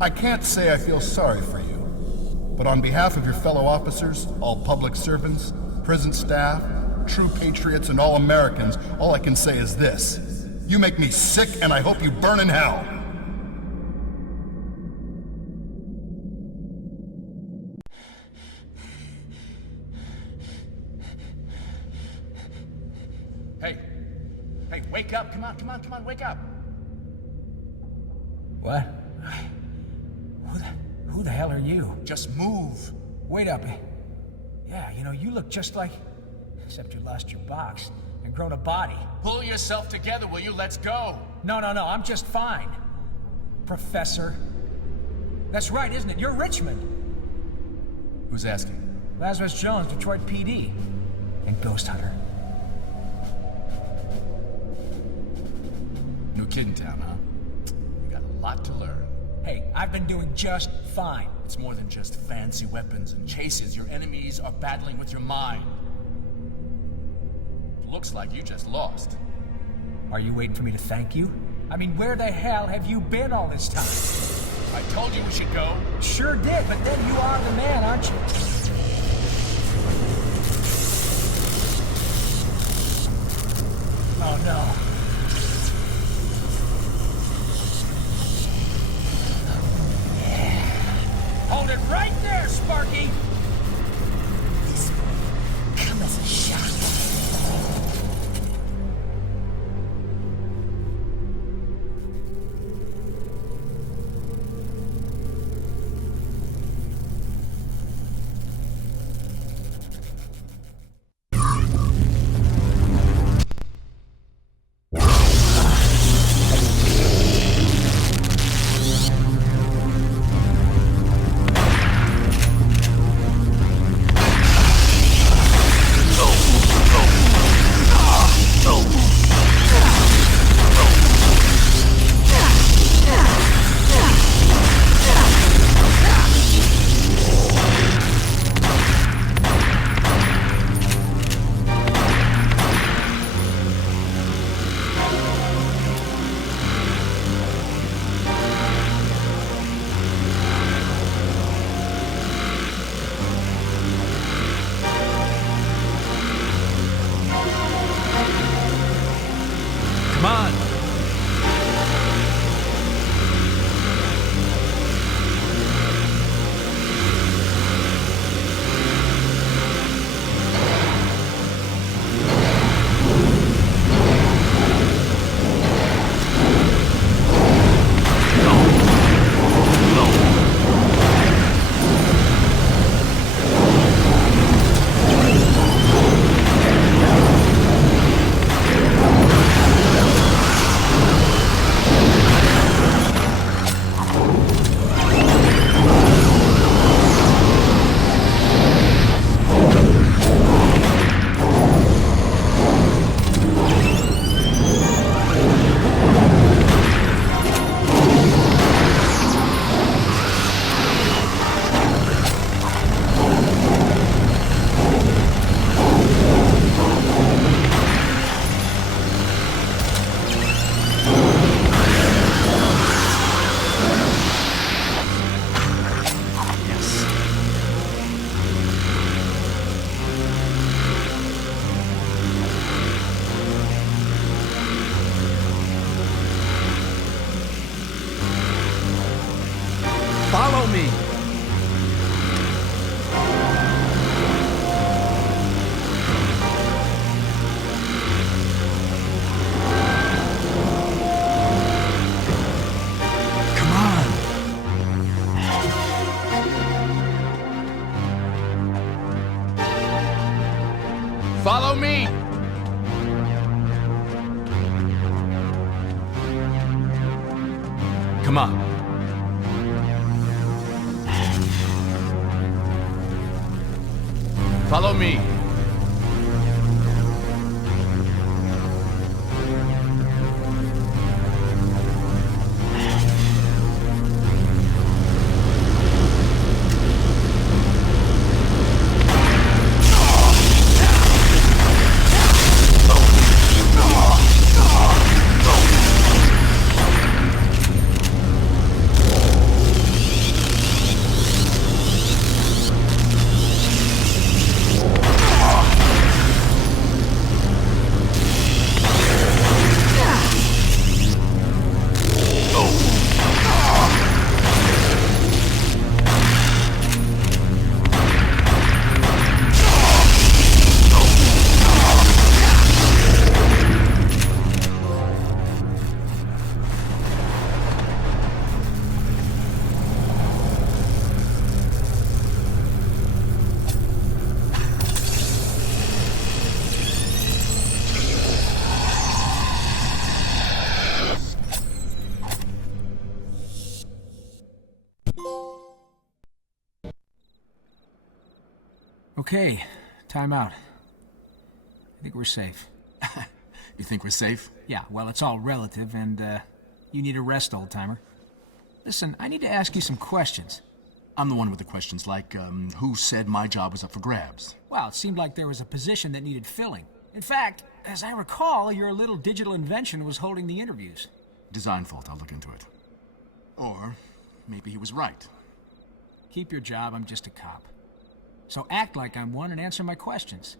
I can't say I feel sorry for you, but on behalf of your fellow officers, all public servants, prison staff, true patriots, and all Americans, all I can say is this. You make me sick, and I hope you burn in hell. Hey, wake up. Come on, wake up. What? Who the hell are you? Just move. Wait up. Yeah, you look just like... Except you lost your box and grown a body. Pull yourself together, will you? Let's go. No, I'm just fine. Professor. That's right, isn't it? You're Richmond. Who's asking? Lazarus Jones, Detroit PD. And Ghost Hunter. New kid in town, huh? You got a lot to learn. Hey, I've been doing just fine. It's more than just fancy weapons and chases. Your enemies are battling with your mind. Looks like you just lost. Are you waiting for me to thank you? I mean, where the hell have you been all this time? I told you we should go. Sure did, but then you are the man, aren't you? Oh, no. Hold it right there, Sparky! This will come as a shock. Follow me! Come on. Follow me. Okay, time out. I think we're safe. You think we're safe? Yeah, well, it's all relative, and, you need a rest, old-timer. Listen, I need to ask you some questions. I'm the one with the questions, like, who said my job was up for grabs? Well, it seemed like there was a position that needed filling. In fact, as I recall, your little digital invention was holding the interviews. Design fault, I'll look into it. Or, maybe he was right. Keep your job, I'm just a cop. So act like I'm one and answer my questions.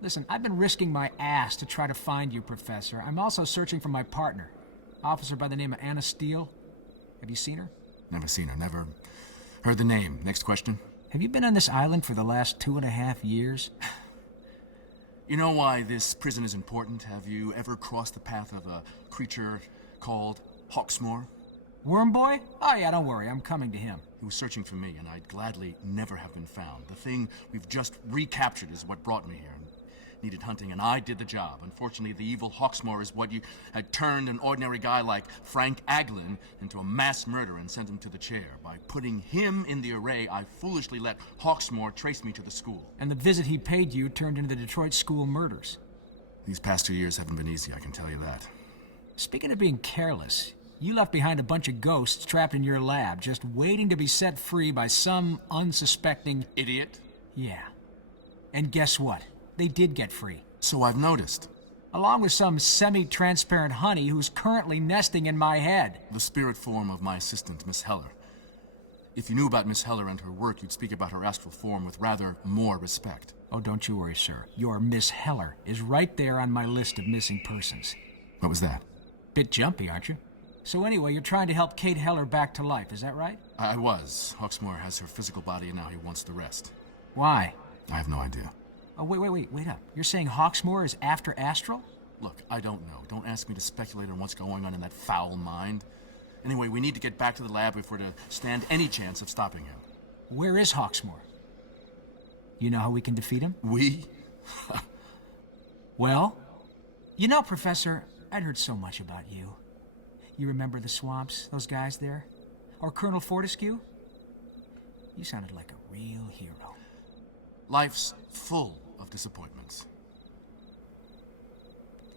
Listen, I've been risking my ass to try to find you, Professor. I'm also searching for my partner, officer by the name of Anna Steele. Have you seen her? Never seen her, never heard the name. Next question. Have you been on this island for the last 2.5 years? You know why this prison is important? Have you ever crossed the path of a creature called Hawksmoor? Worm Boy? Oh yeah, don't worry, I'm coming to him. He was searching for me, and I'd gladly never have been found. The thing we've just recaptured is what brought me here. Needed hunting, and I did the job. Unfortunately, the evil Hawksmoor is what you had turned an ordinary guy like Frank Aglin into a mass murderer and sent him to the chair. By putting him in the array, I foolishly let Hawksmoor trace me to the school. And the visit he paid you turned into the Detroit school murders. These past 2 years haven't been easy, I can tell you that. Speaking of being careless, you left behind a bunch of ghosts trapped in your lab, just waiting to be set free by some unsuspecting... idiot? Yeah. And guess what? They did get free. So I've noticed. Along with some semi-transparent honey who's currently nesting in my head. The spirit form of my assistant, Miss Heller. If you knew about Miss Heller and her work, you'd speak about her astral form with rather more respect. Oh, don't you worry, sir. Your Miss Heller is right there on my list of missing persons. What was that? Bit jumpy, aren't you? So anyway, you're trying to help Kate Heller back to life, is that right? I was. Hawksmoor has her physical body and now he wants the rest. Why? I have no idea. Oh, wait up. You're saying Hawksmoor is after Astral? Look, I don't know. Don't ask me to speculate on what's going on in that foul mind. Anyway, we need to get back to the lab if we're to stand any chance of stopping him. Where is Hawksmoor? You know how we can defeat him? We? Well, you know, Professor, I'd heard so much about you. You remember the swamps, those guys there? Or Colonel Fortesque? You sounded like a real hero. Life's full of disappointments.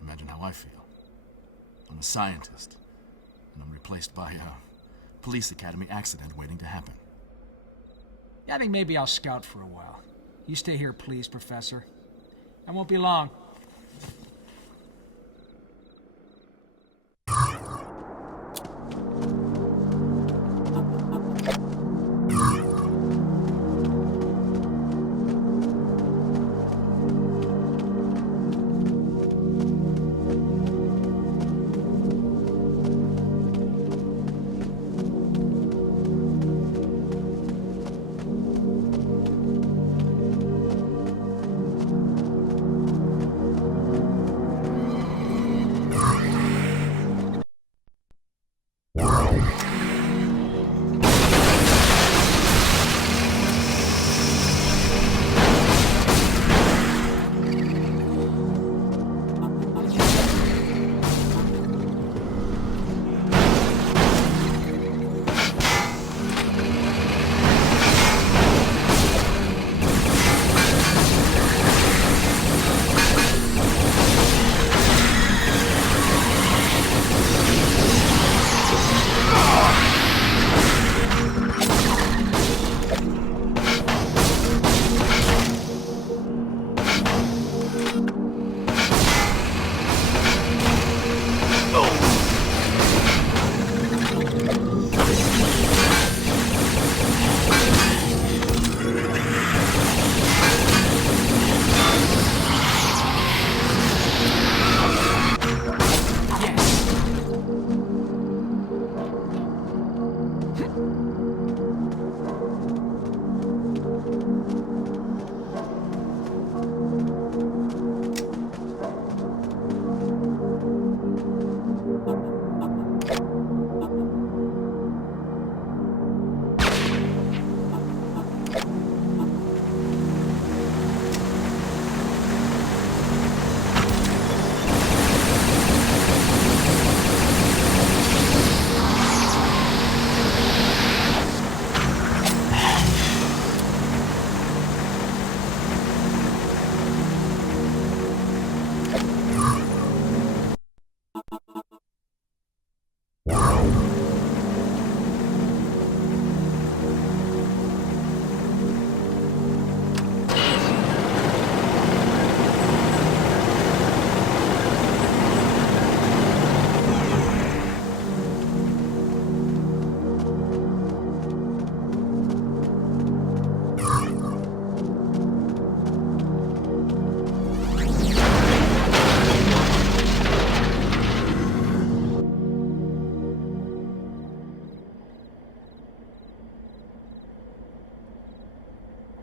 Imagine how I feel. I'm a scientist, and I'm replaced by a police academy accident waiting to happen. Yeah, I think maybe I'll scout for a while. You stay here, please, Professor. I won't be long.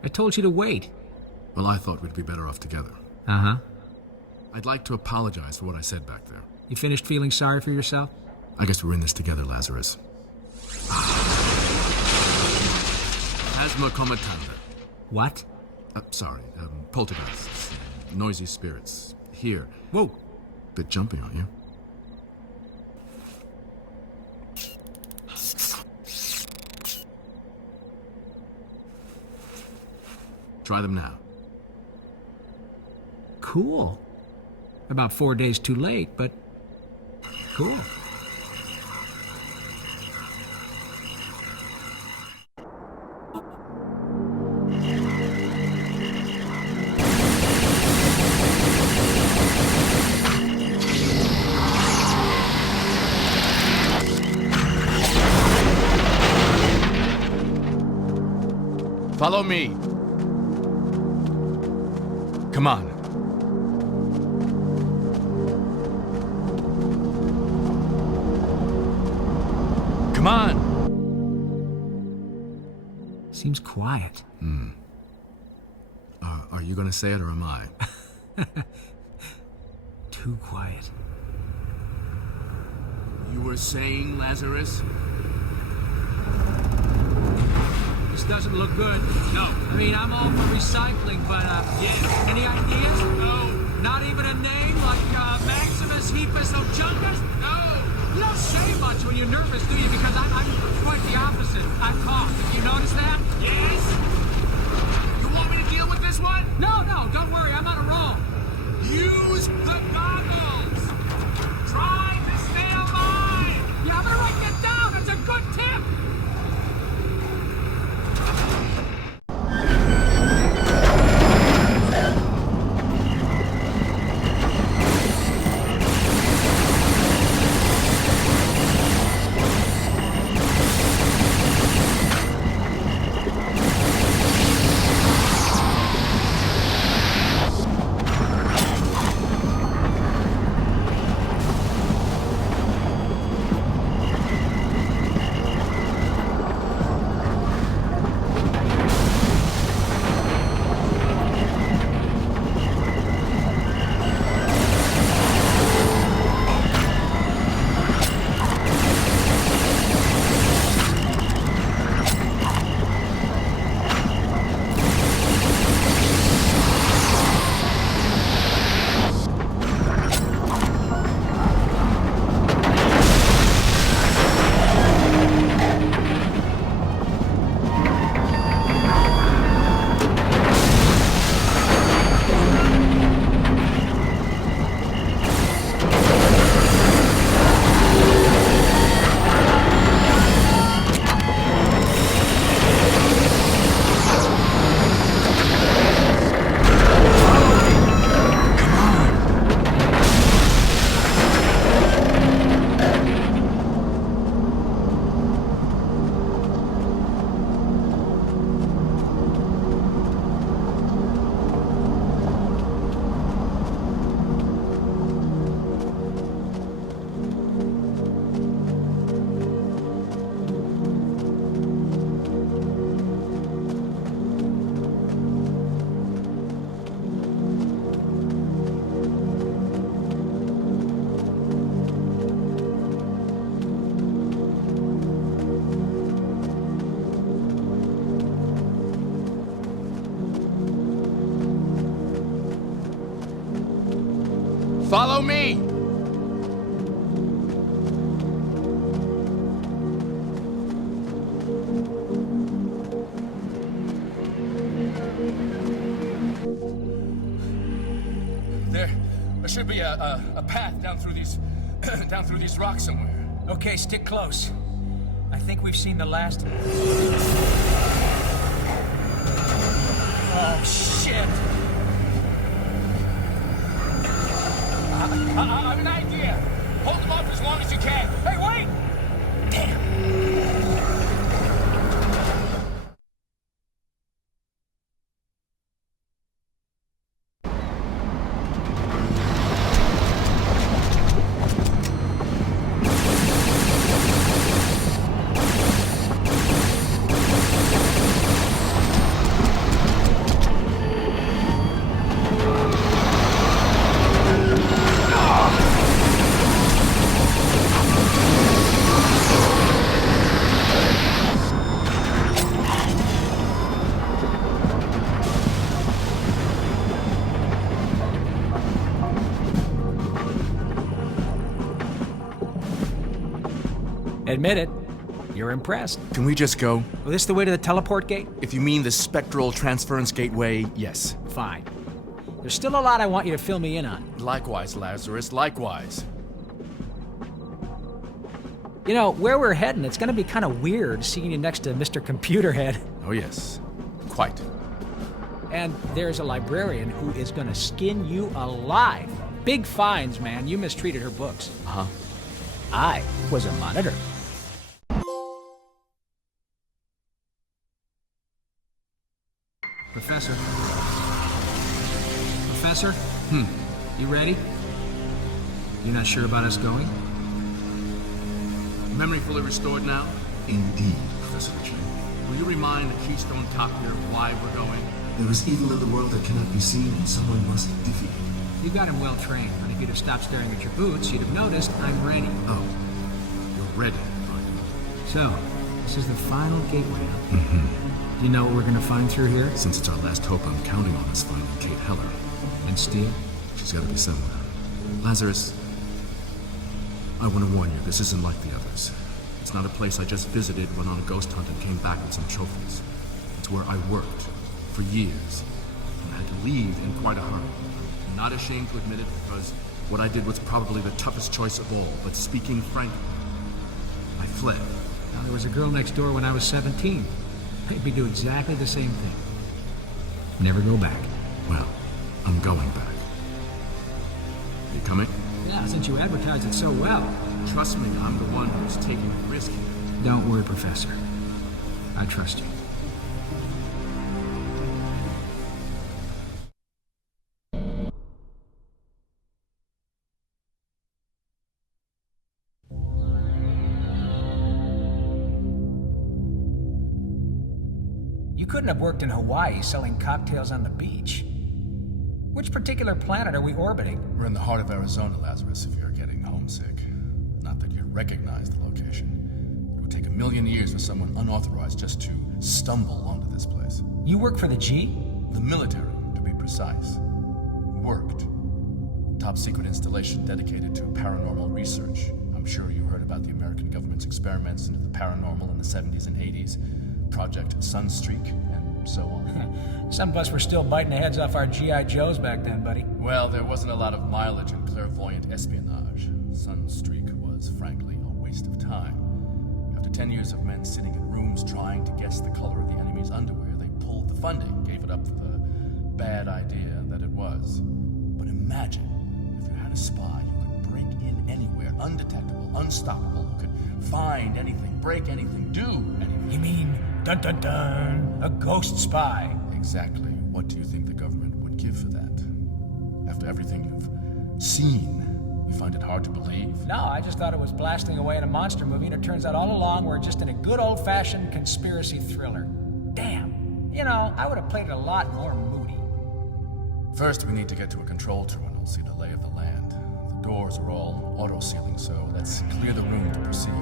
I told you to wait. Well, I thought we'd be better off together. Uh-huh. I'd like to apologize for what I said back there. You finished feeling sorry for yourself? I guess we're in this together, Lazarus. Asthma comatanda. What? Sorry, poltergeists. Noisy spirits. Here. Whoa. Bit jumpy, aren't you? Try them now. Cool. About 4 days too late, but cool. Follow me. Come on. Come on! Seems quiet. Are you gonna say it or am I? Too quiet. You were saying, Lazarus? This doesn't look good. No. I mean, I'm all for recycling, but, yeah. Any ideas? No. Not even a name like, Maximus, Heapus, Ojungus? No. You don't say much when you're nervous, do you? Because I'm quite the opposite. I talk. You notice that? Yes? You want me to deal with this one? No, don't worry. I'm on a roll. Use the goggles! Try to stay alive! Yeah, I'm gonna write that down. That's a good tip. Follow me! There should be a path down through these down through these rocks somewhere. Okay, stick close. I think we've seen the last. Oh shit! I have an idea. Hold them off as long as you can. Hey, wait! Damn. Admit it. You're impressed. Can we just go? Well, this the way to the teleport gate? If you mean the spectral transference gateway, yes. Fine. There's still a lot I want you to fill me in on. Likewise, Lazarus, likewise. You know, where we're heading, it's gonna be kind of weird seeing you next to Mr. Computer Head. Oh yes, quite. And there's a librarian who is gonna skin you alive. Big fines, man. You mistreated her books. Uh-huh. I was a monitor. Professor? Professor? You ready? You not sure about us going? Memory fully restored now? Indeed, Professor Chen. Will you remind the Keystone Copier why we're going? There is evil in the world that cannot be seen, and someone must defeat it. You got him well trained, but if you'd have stopped staring at your boots, you'd have noticed I'm ready. Oh, you're ready, are you? So, this is the final gateway, huh? Mm-hmm. Do you know what we're gonna find through here? Since it's our last hope, I'm counting on us finding Kate Heller. And Steele? She's gotta be somewhere. Lazarus, I want to warn you, this isn't like the others. It's not a place I just visited, went on a ghost hunt, and came back with some trophies. It's where I worked for years, and I had to leave in quite a hurry. I'm not ashamed to admit it, because what I did was probably the toughest choice of all, but speaking frankly, I fled. Now, there was a girl next door when I was 17. Made me do exactly the same thing. Never go back. Well, I'm going back. You coming? Yeah, since you advertised it so well. Trust me, I'm the one who's taking the risk here. Don't worry, Professor. I trust you. You couldn't have worked in Hawaii selling cocktails on the beach. Which particular planet are we orbiting? We're in the heart of Arizona, Lazarus, if you're getting homesick. Not that you'd recognize the location. It would take 1,000,000 years for someone unauthorized just to stumble onto this place. You work for the G? The military, to be precise. Worked. Top secret installation dedicated to paranormal research. I'm sure you heard about the American government's experiments into the paranormal in the 70s and 80s. Project Sunstreak, and so on. Some of us were still biting the heads off our G.I. Joes back then, buddy. Well, there wasn't a lot of mileage in clairvoyant espionage. Sunstreak was, frankly, a waste of time. After 10 years of men sitting in rooms trying to guess the color of the enemy's underwear, they pulled the funding, gave it up for the bad idea that it was. But imagine if you had a spy who could break in anywhere, undetectable, unstoppable, who could find anything, break anything, do anything. You mean, dun dun dun, a ghost spy? Exactly. What do you think the government would give for that? After everything you've seen, you find it hard to believe? No, I just thought it was blasting away in a monster movie, and it turns out all along we're just in a good old-fashioned conspiracy thriller. Damn. You know, I would have played it a lot more moody. First, we need to get to a control terminal, see the lay of the land. The doors are all auto-sealing, so let's clear the room to proceed.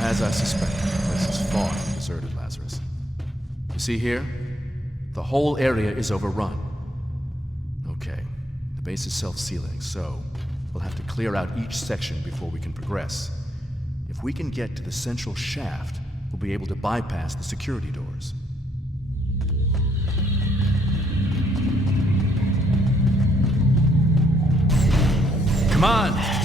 As I suspected, the place is far from deserted, Lazarus. You see here? The whole area is overrun. Okay, the base is self-sealing, so we'll have to clear out each section before we can progress. If we can get to the central shaft, we'll be able to bypass the security doors. Come on!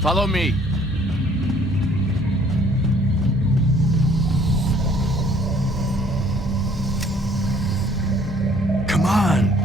Follow me. Come on.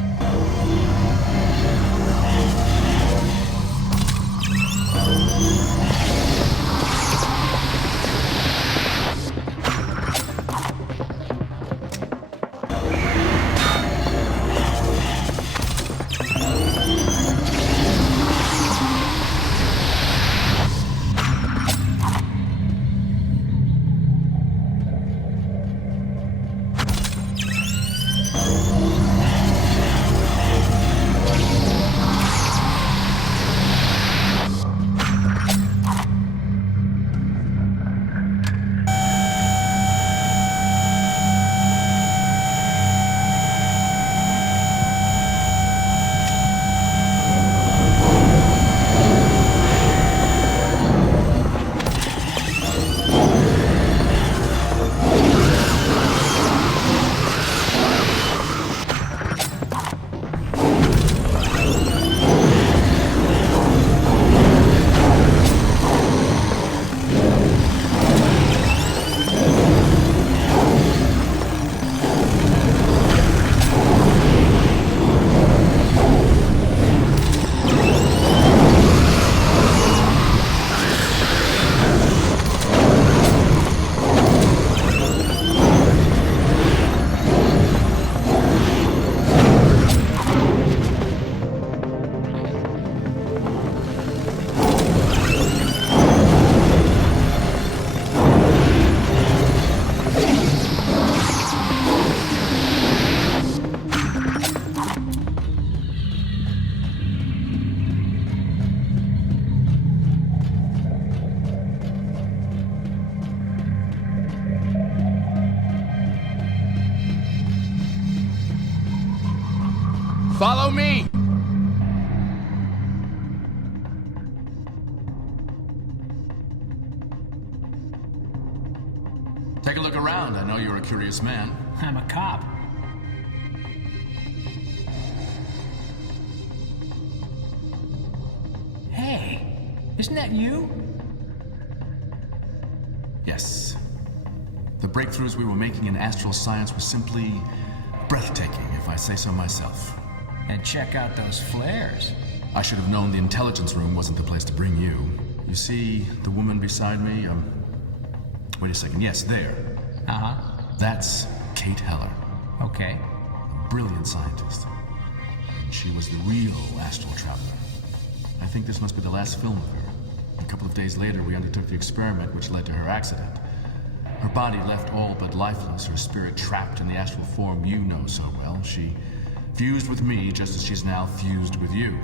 Follow me! Take a look around. I know you're a curious man. I'm a cop. Hey, isn't that you? Yes. The breakthroughs we were making in astral science were simply breathtaking, if I say so myself. And check out those flares. I should have known the intelligence room wasn't the place to bring you. You see the woman beside me? Wait a second. Yes, there. Uh-huh. That's Kate Heller. Okay. A brilliant scientist. And she was the real astral traveler. I think this must be the last film of her. A couple of days later, we undertook the experiment which led to her accident. Her body left all but lifeless, her spirit trapped in the astral form you know so well. She fused with me just as she's now fused with you.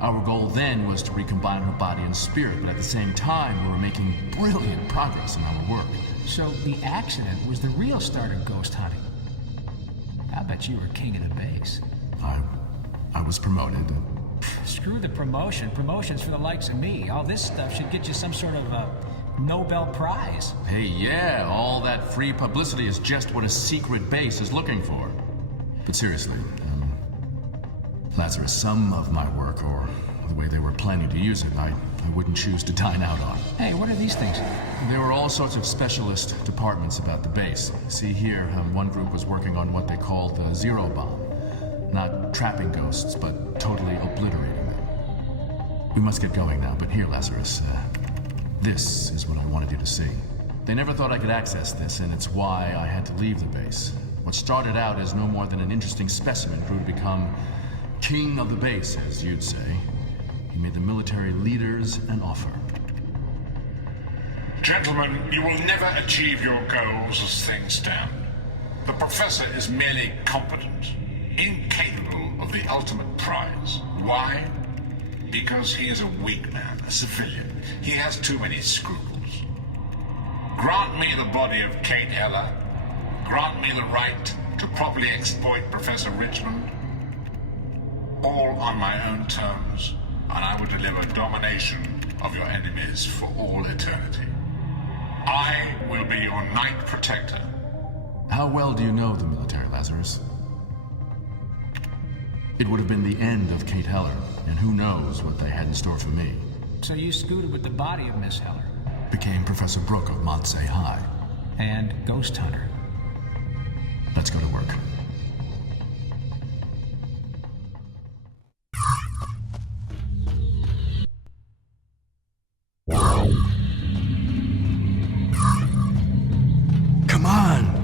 Our goal then was to recombine her body and spirit, but at the same time, we were making brilliant progress in our work. So the accident was the real start of ghost hunting. I bet you were king of the base. I was promoted. Screw the promotion. Promotion's for the likes of me. All this stuff should get you some sort of Nobel Prize. Hey, yeah, all that free publicity is just what a secret base is looking for. But seriously, Lazarus, some of my work, or the way they were planning to use it, I wouldn't choose to dine out on. Hey, what are these things? There were all sorts of specialist departments about the base. See here, one group was working on what they called the Zero Bomb. Not trapping ghosts, but totally obliterating them. We must get going now, but here, Lazarus, this is what I wanted you to see. They never thought I could access this, and it's why I had to leave the base. What started out as no more than an interesting specimen grew to become king of the base, as you'd say. He made the military leaders an offer. Gentlemen, you will never achieve your goals as things stand. The Professor is merely competent, incapable of the ultimate prize. Why? Because he is a weak man, a civilian. He has too many scruples. Grant me the body of Kate Heller. Grant me the right to properly exploit Professor Richmond. All on my own terms, and I will deliver domination of your enemies for all eternity. I will be your Knight Protector. How well do you know the military, Lazarus? It would have been the end of Kate Heller, and who knows what they had in store for me. So you scooted with the body of Miss Heller. Became Professor Brooke of Montse High. And Ghost Hunter. Let's go to work. Come on!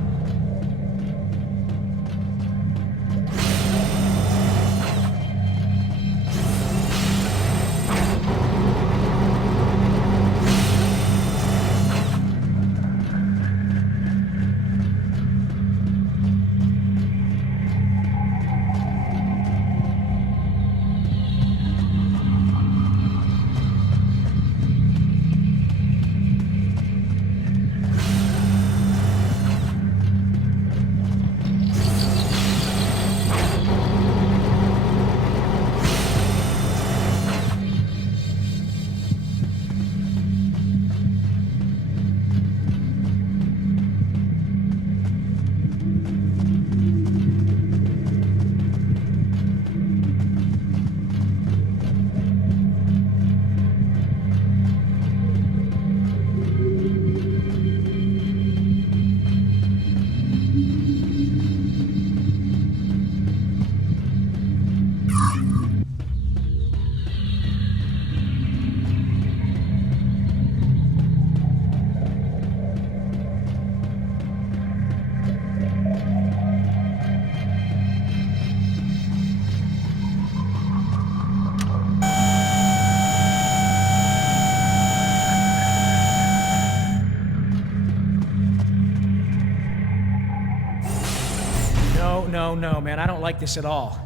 No, man, I don't like this at all.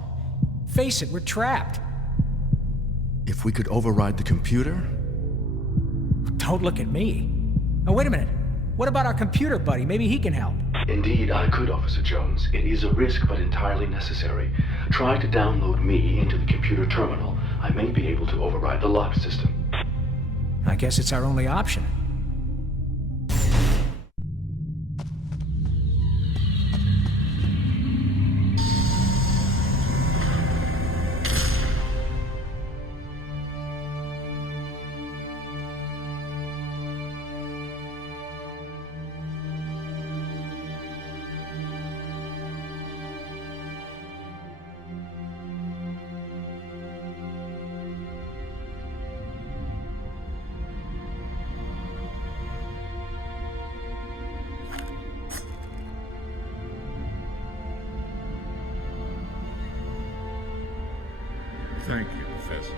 Face it, we're trapped. If we could override the computer? Don't look at me. Oh, wait a minute. What about our computer buddy? Maybe he can help. Indeed, I could, Officer Jones. It is a risk, but entirely necessary. Try to download me into the computer terminal. I may be able to override the lock system. I guess it's our only option. Thank you, Professor.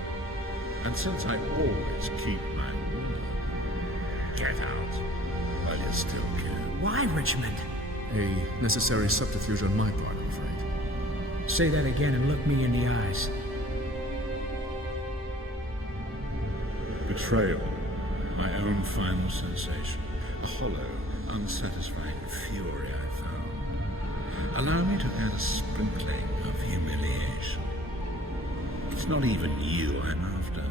And since I always keep my word, get out while you still can. Why, Richmond? A necessary subterfuge on my part, I'm afraid. Say that again and look me in the eyes. Betrayal, my own final sensation. A hollow, unsatisfying fury I found. Allow me to add a sprinkling of humiliation. It's not even you I'm after.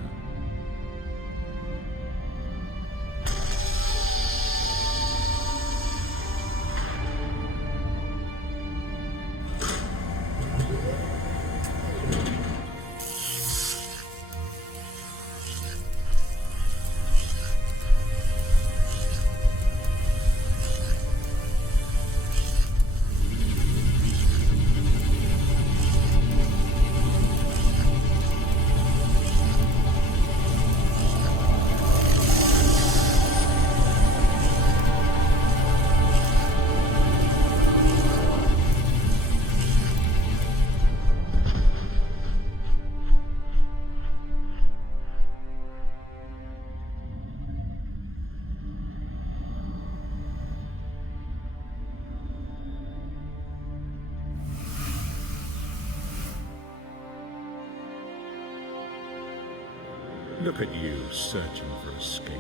Look at you, searching for escape.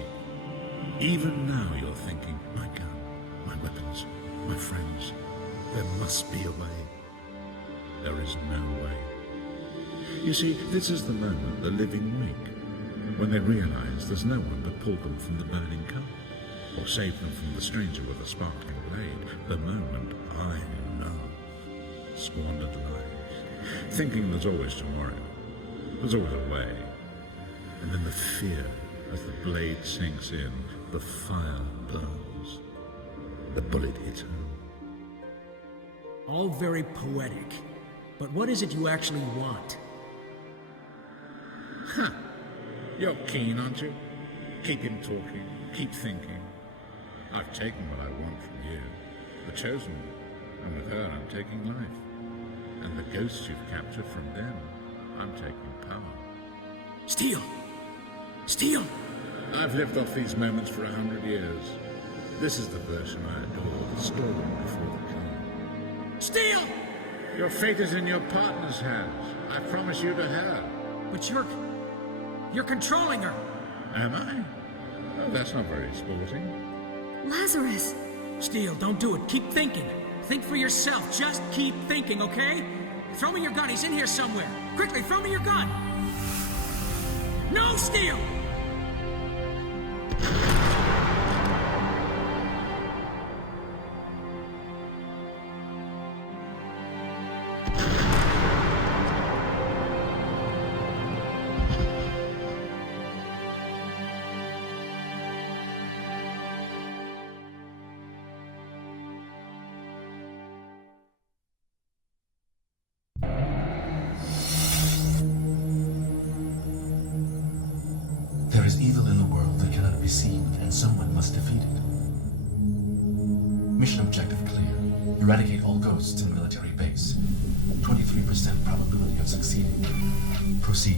Even now you're thinking, my gun, my weapons, my friends, there must be a way. There is no way. You see, this is the moment the living wake, when they realize there's no one to pull them from the burning car, or save them from the stranger with a sparkling blade. The moment I know. Squandered lives, thinking there's always tomorrow, there's always a way. And then the fear As the blade sinks in, the fire burns. The bullet hits home. All very poetic. But what is it you actually want? Huh. You're keen, aren't you? Keep him talking. Keep thinking. I've taken what I want from you. The Chosen One. And with her, I'm taking life. And the ghosts you've captured from them, I'm taking power. Steel! Steel! I've lived off these moments for 100 years. This is the version I adore, the stolen before the killing. Steel! Your fate is in your partner's hands. I promise you to her. But you're controlling her. Am I? Oh, that's not very sporting. Lazarus! Steel, don't do it. Keep thinking. Think for yourself. Just keep thinking, okay? Throw me your gun. He's in here somewhere. Quickly, throw me your gun. No, Steel! There is evil in the world that cannot be seen, and someone must defeat it. Mission objective clear. Eradicate all ghosts in military base. 23% probability of succeeding. Proceed.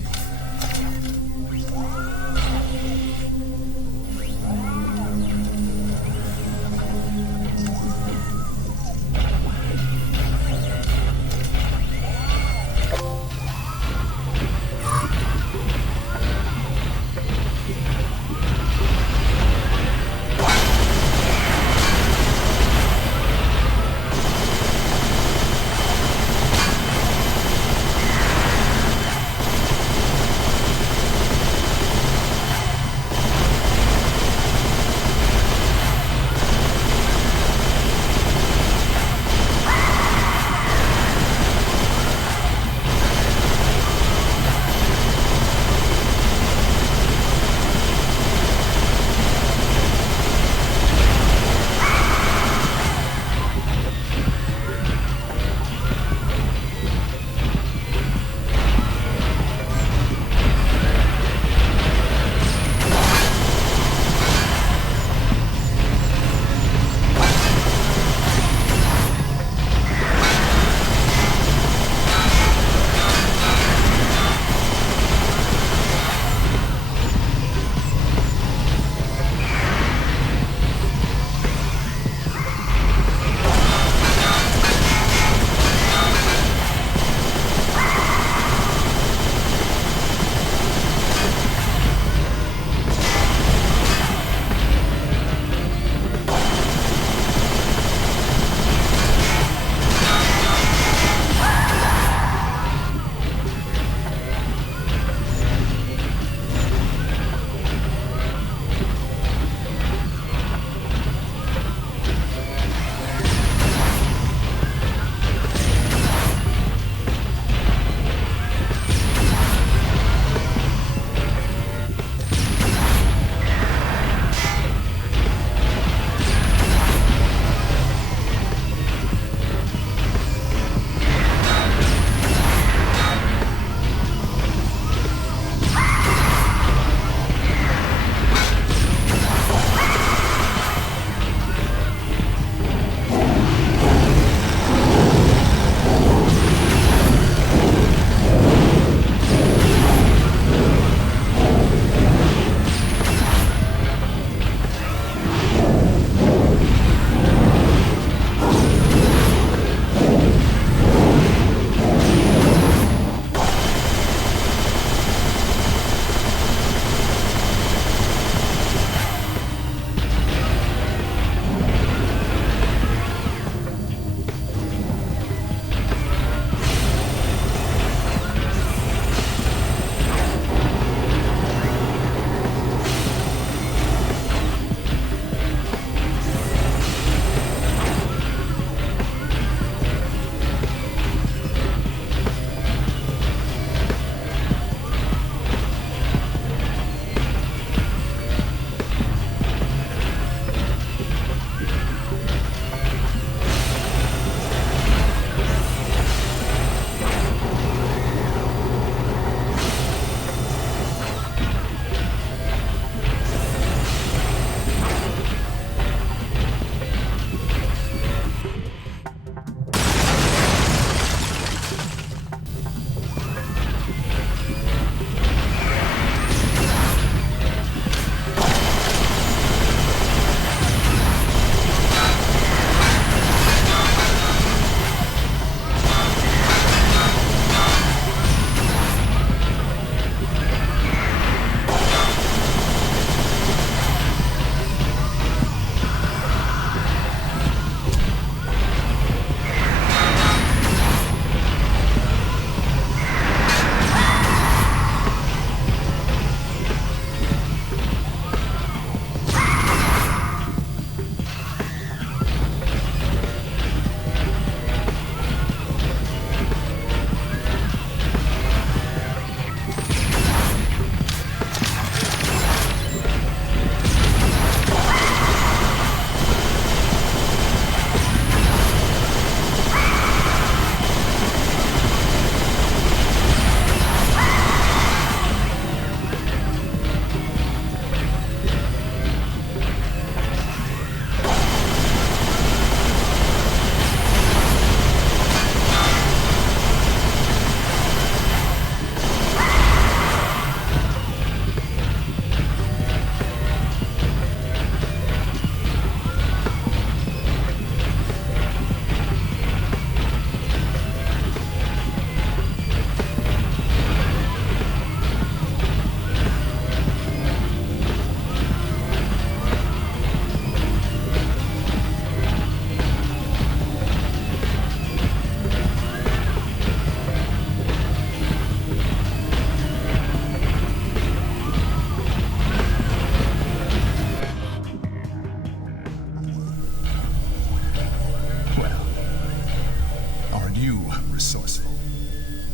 you resourceful.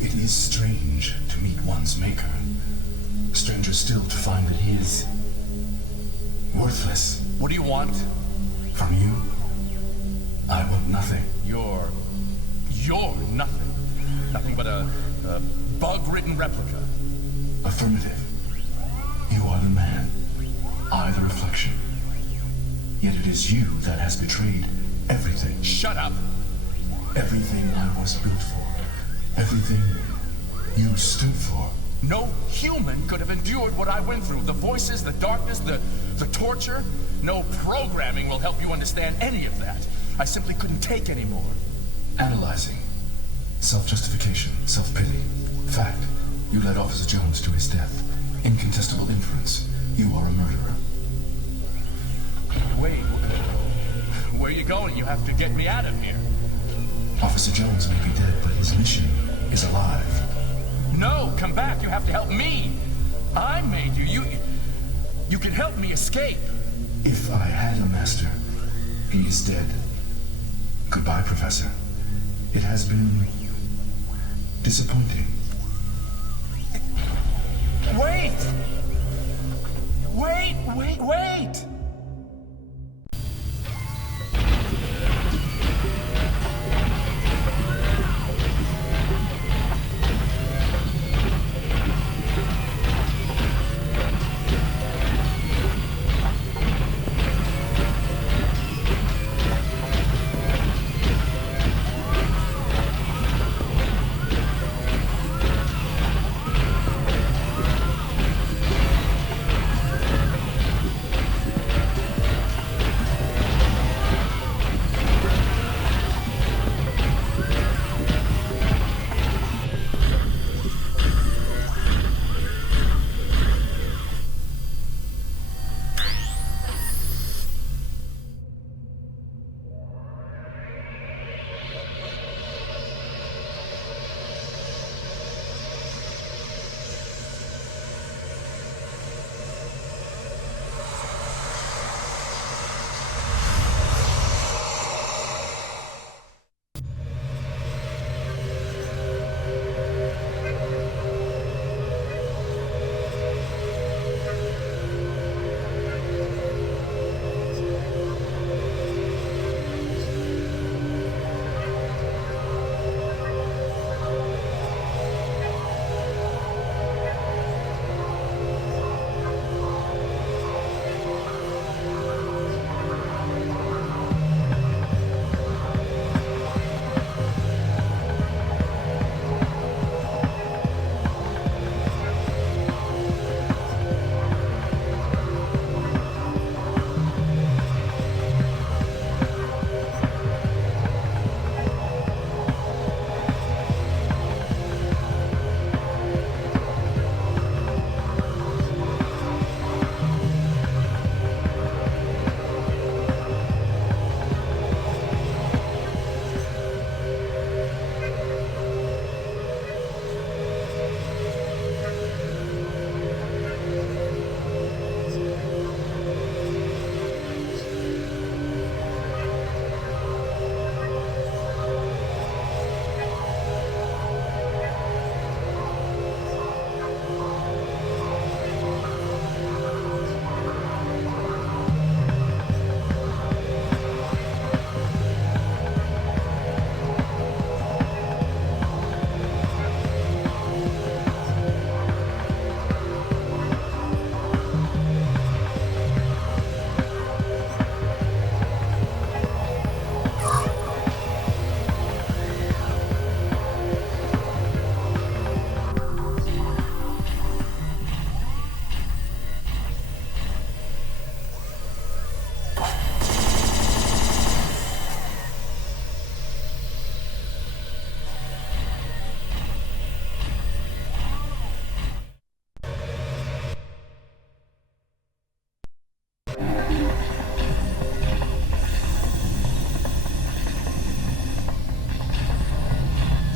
It is strange to meet one's maker. Stranger still to find that he is worthless. What do you want? From you, I want nothing. You're nothing. Nothing but a bug-ridden replica. Affirmative. You are the man. I the reflection. Yet it is you that has betrayed everything. Shut up! Everything I was built for. Everything you stood for. No human could have endured what I went through. The voices, the darkness, the torture. No programming will help you understand any of that. I simply couldn't take any more. Analyzing. Self-justification. Self-pity. Fact. You led Officer Jones to his death. Incontestable inference. You are a murderer. Wait. Where are you going? You have to get me out of here. Officer Jones may be dead, but his mission is alive. No, come back. You have to help me. I made you. You can help me escape. If I had a master, he is dead. Goodbye, Professor. It has been disappointing. Wait!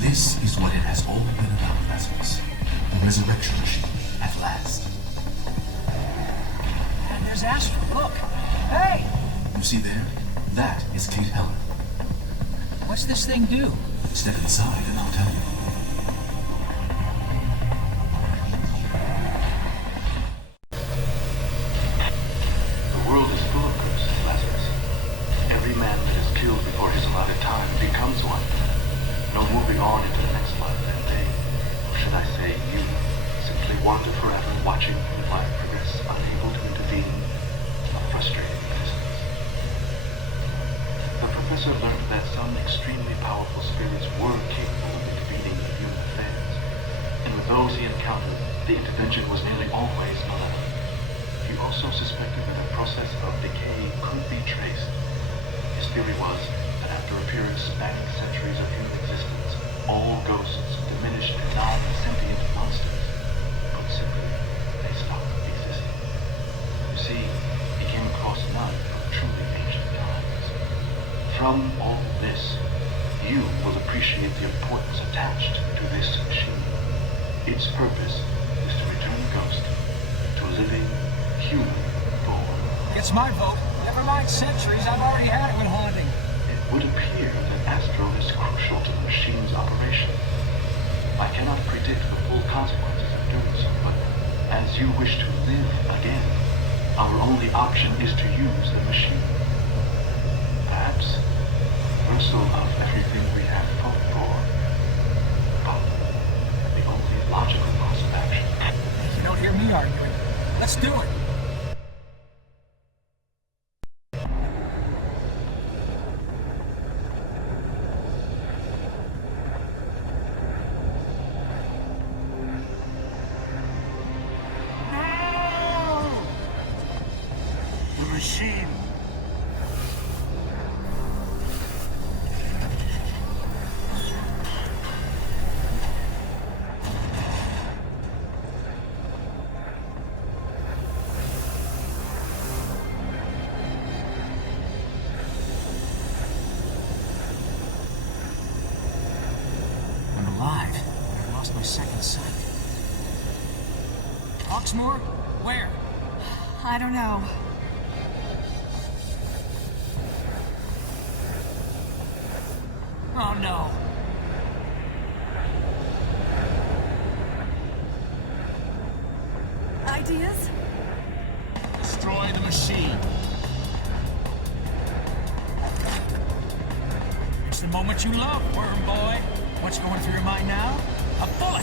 This is what it has all been about, Maximus. The resurrection machine, at last. And there's Astral, look. Hey! You see there? That is Kate Helen. What's this thing do? Step inside and I'll tell you. The world is full of ghosts, Lazarus. Every man that is killed before his allotted time becomes one. No moving on into the next life, and they, or should I say you, simply wander forever watching your life progress, unable to intervene, a frustrating existence. The professor learned that some extremely powerful spirits were capable of intervening in human affairs, and with those he encountered, the intervention was nearly always malevolent. He also suspected that a process of decay could be traced. His theory was that after a period spanning centuries of human existence, all ghosts diminished to non-sentient monsters. Put simply, they stopped existing. You see, he came across none from truly ancient times. From all this, you will appreciate the importance attached to this machine. Its purpose is to return a ghost to a living, human form. Gets my vote. Never mind centuries, I've already had it with haunting. It would appear that Astral is crucial to the machine's operation. I cannot predict the full consequences of doing so, but as you wish to live again, our only option is to use the machine. Perhaps reversal of everything we have fought for. But the only logical course of action. You don't hear me arguing. Let's do it. Hawksmoor? Where? I don't know. Oh no. Ideas? Destroy the machine. It's the moment you love, worm boy. What's going through your mind now? A bullet!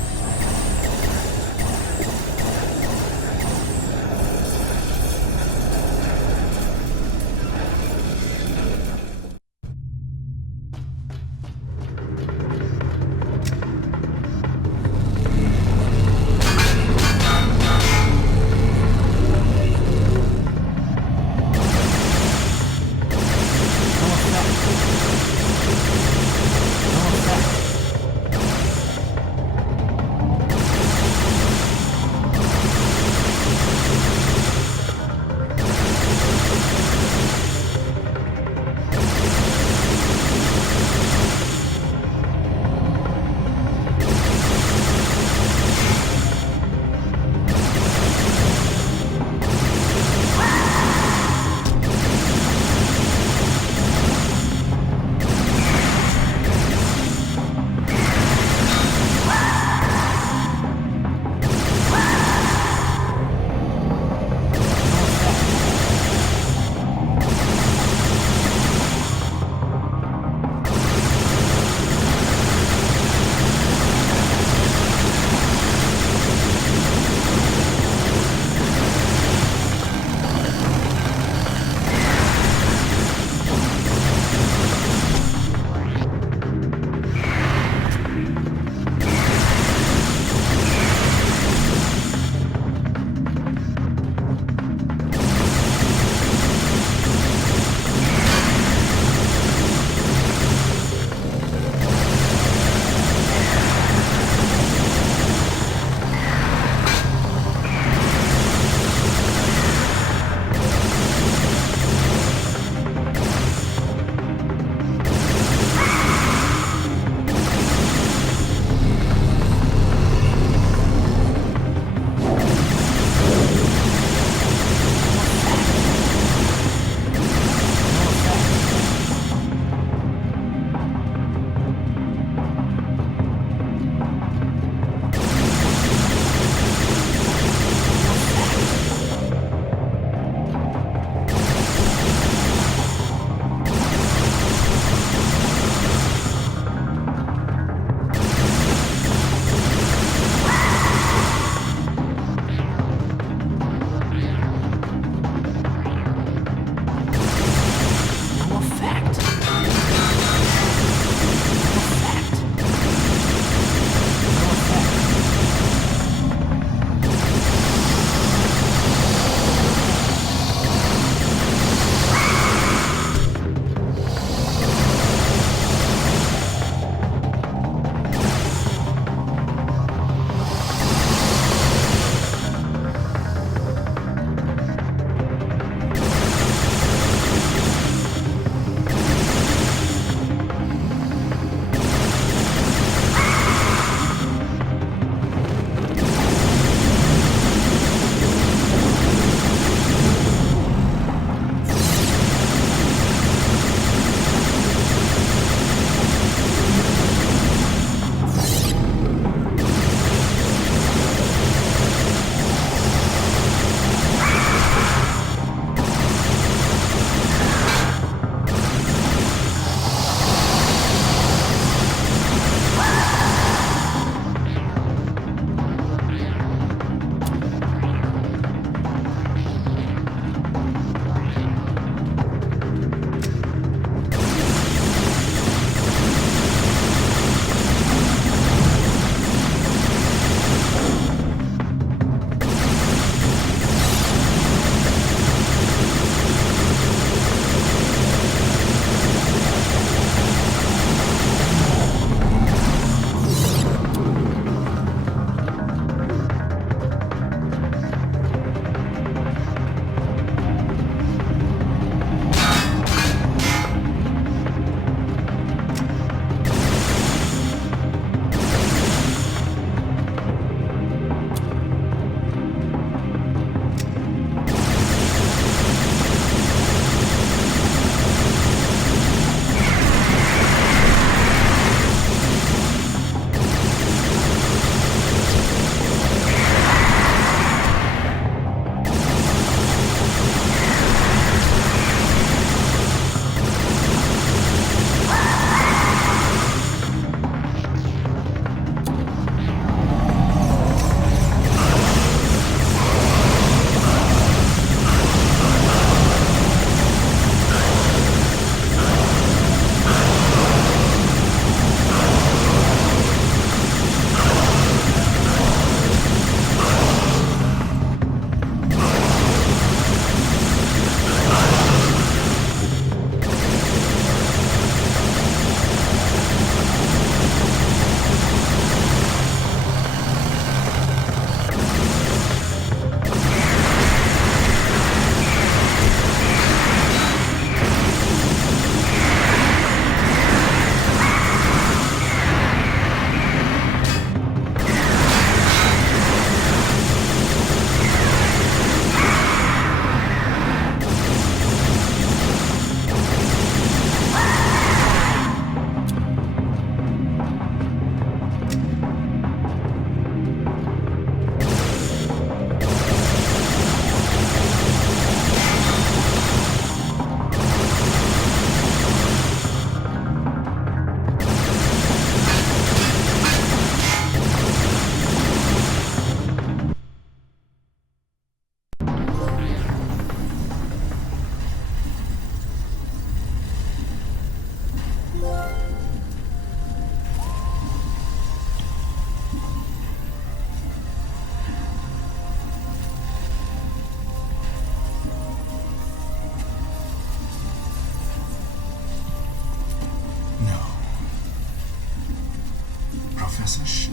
Professor, shh.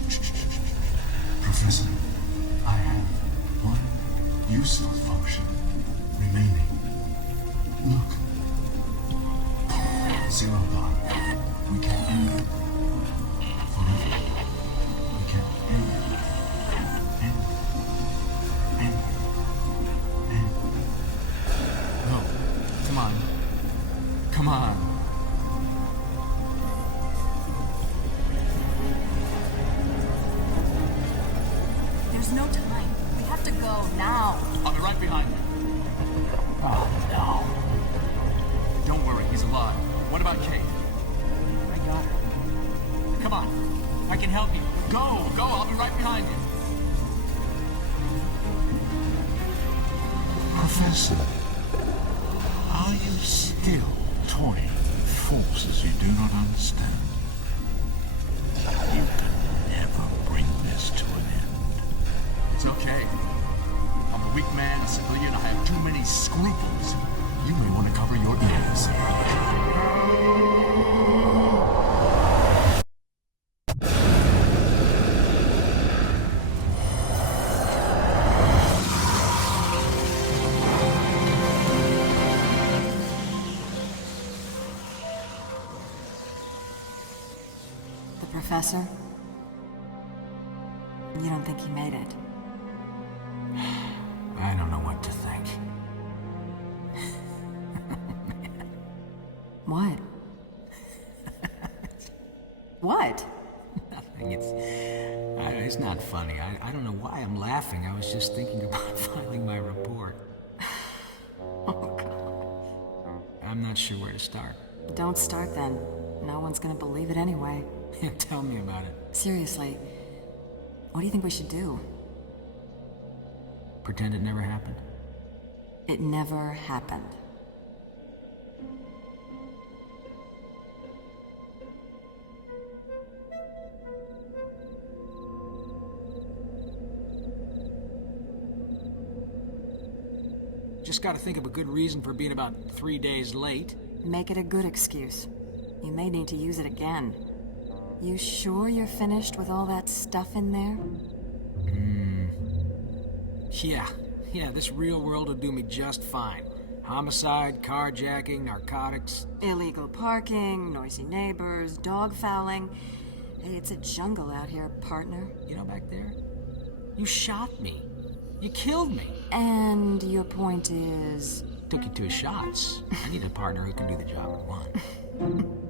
Professor, I have one useful function remaining. Look. Zero bar. We can end it. Forever. We can end it. No. Come on. Come on. There's no time. We have to go now. I'll be right behind you. Oh, no. Don't worry, he's alive. What about Kate? I got her. Come on. I can help you. Go, I'll be right behind you. Professor, are you still toying with forces you do not understand? You can never bring this to an end. It's okay. I'm a weak man, a civilian, I have too many scruples. You may want to cover your ears. The professor? You don't think he made it? I don't know what to think. What? What? Nothing. It's not funny. I don't know why I'm laughing. I was just thinking about filing my report. Oh, God. I'm not sure where to start. Don't start then. No one's gonna believe it anyway. Tell me about it. Seriously, what do you think we should do? Pretend it never happened? It never happened. Just gotta think of a good reason for being about 3 days late. Make it a good excuse. You may need to use it again. You sure you're finished with all that stuff in there? Yeah, this real world will do me just fine. Homicide, carjacking, narcotics. Illegal parking, noisy neighbors, dog fouling. Hey, it's a jungle out here, partner. You know, back there, you shot me. You killed me. And your point is? Took you 2 shots. I need a partner who can do the job in one.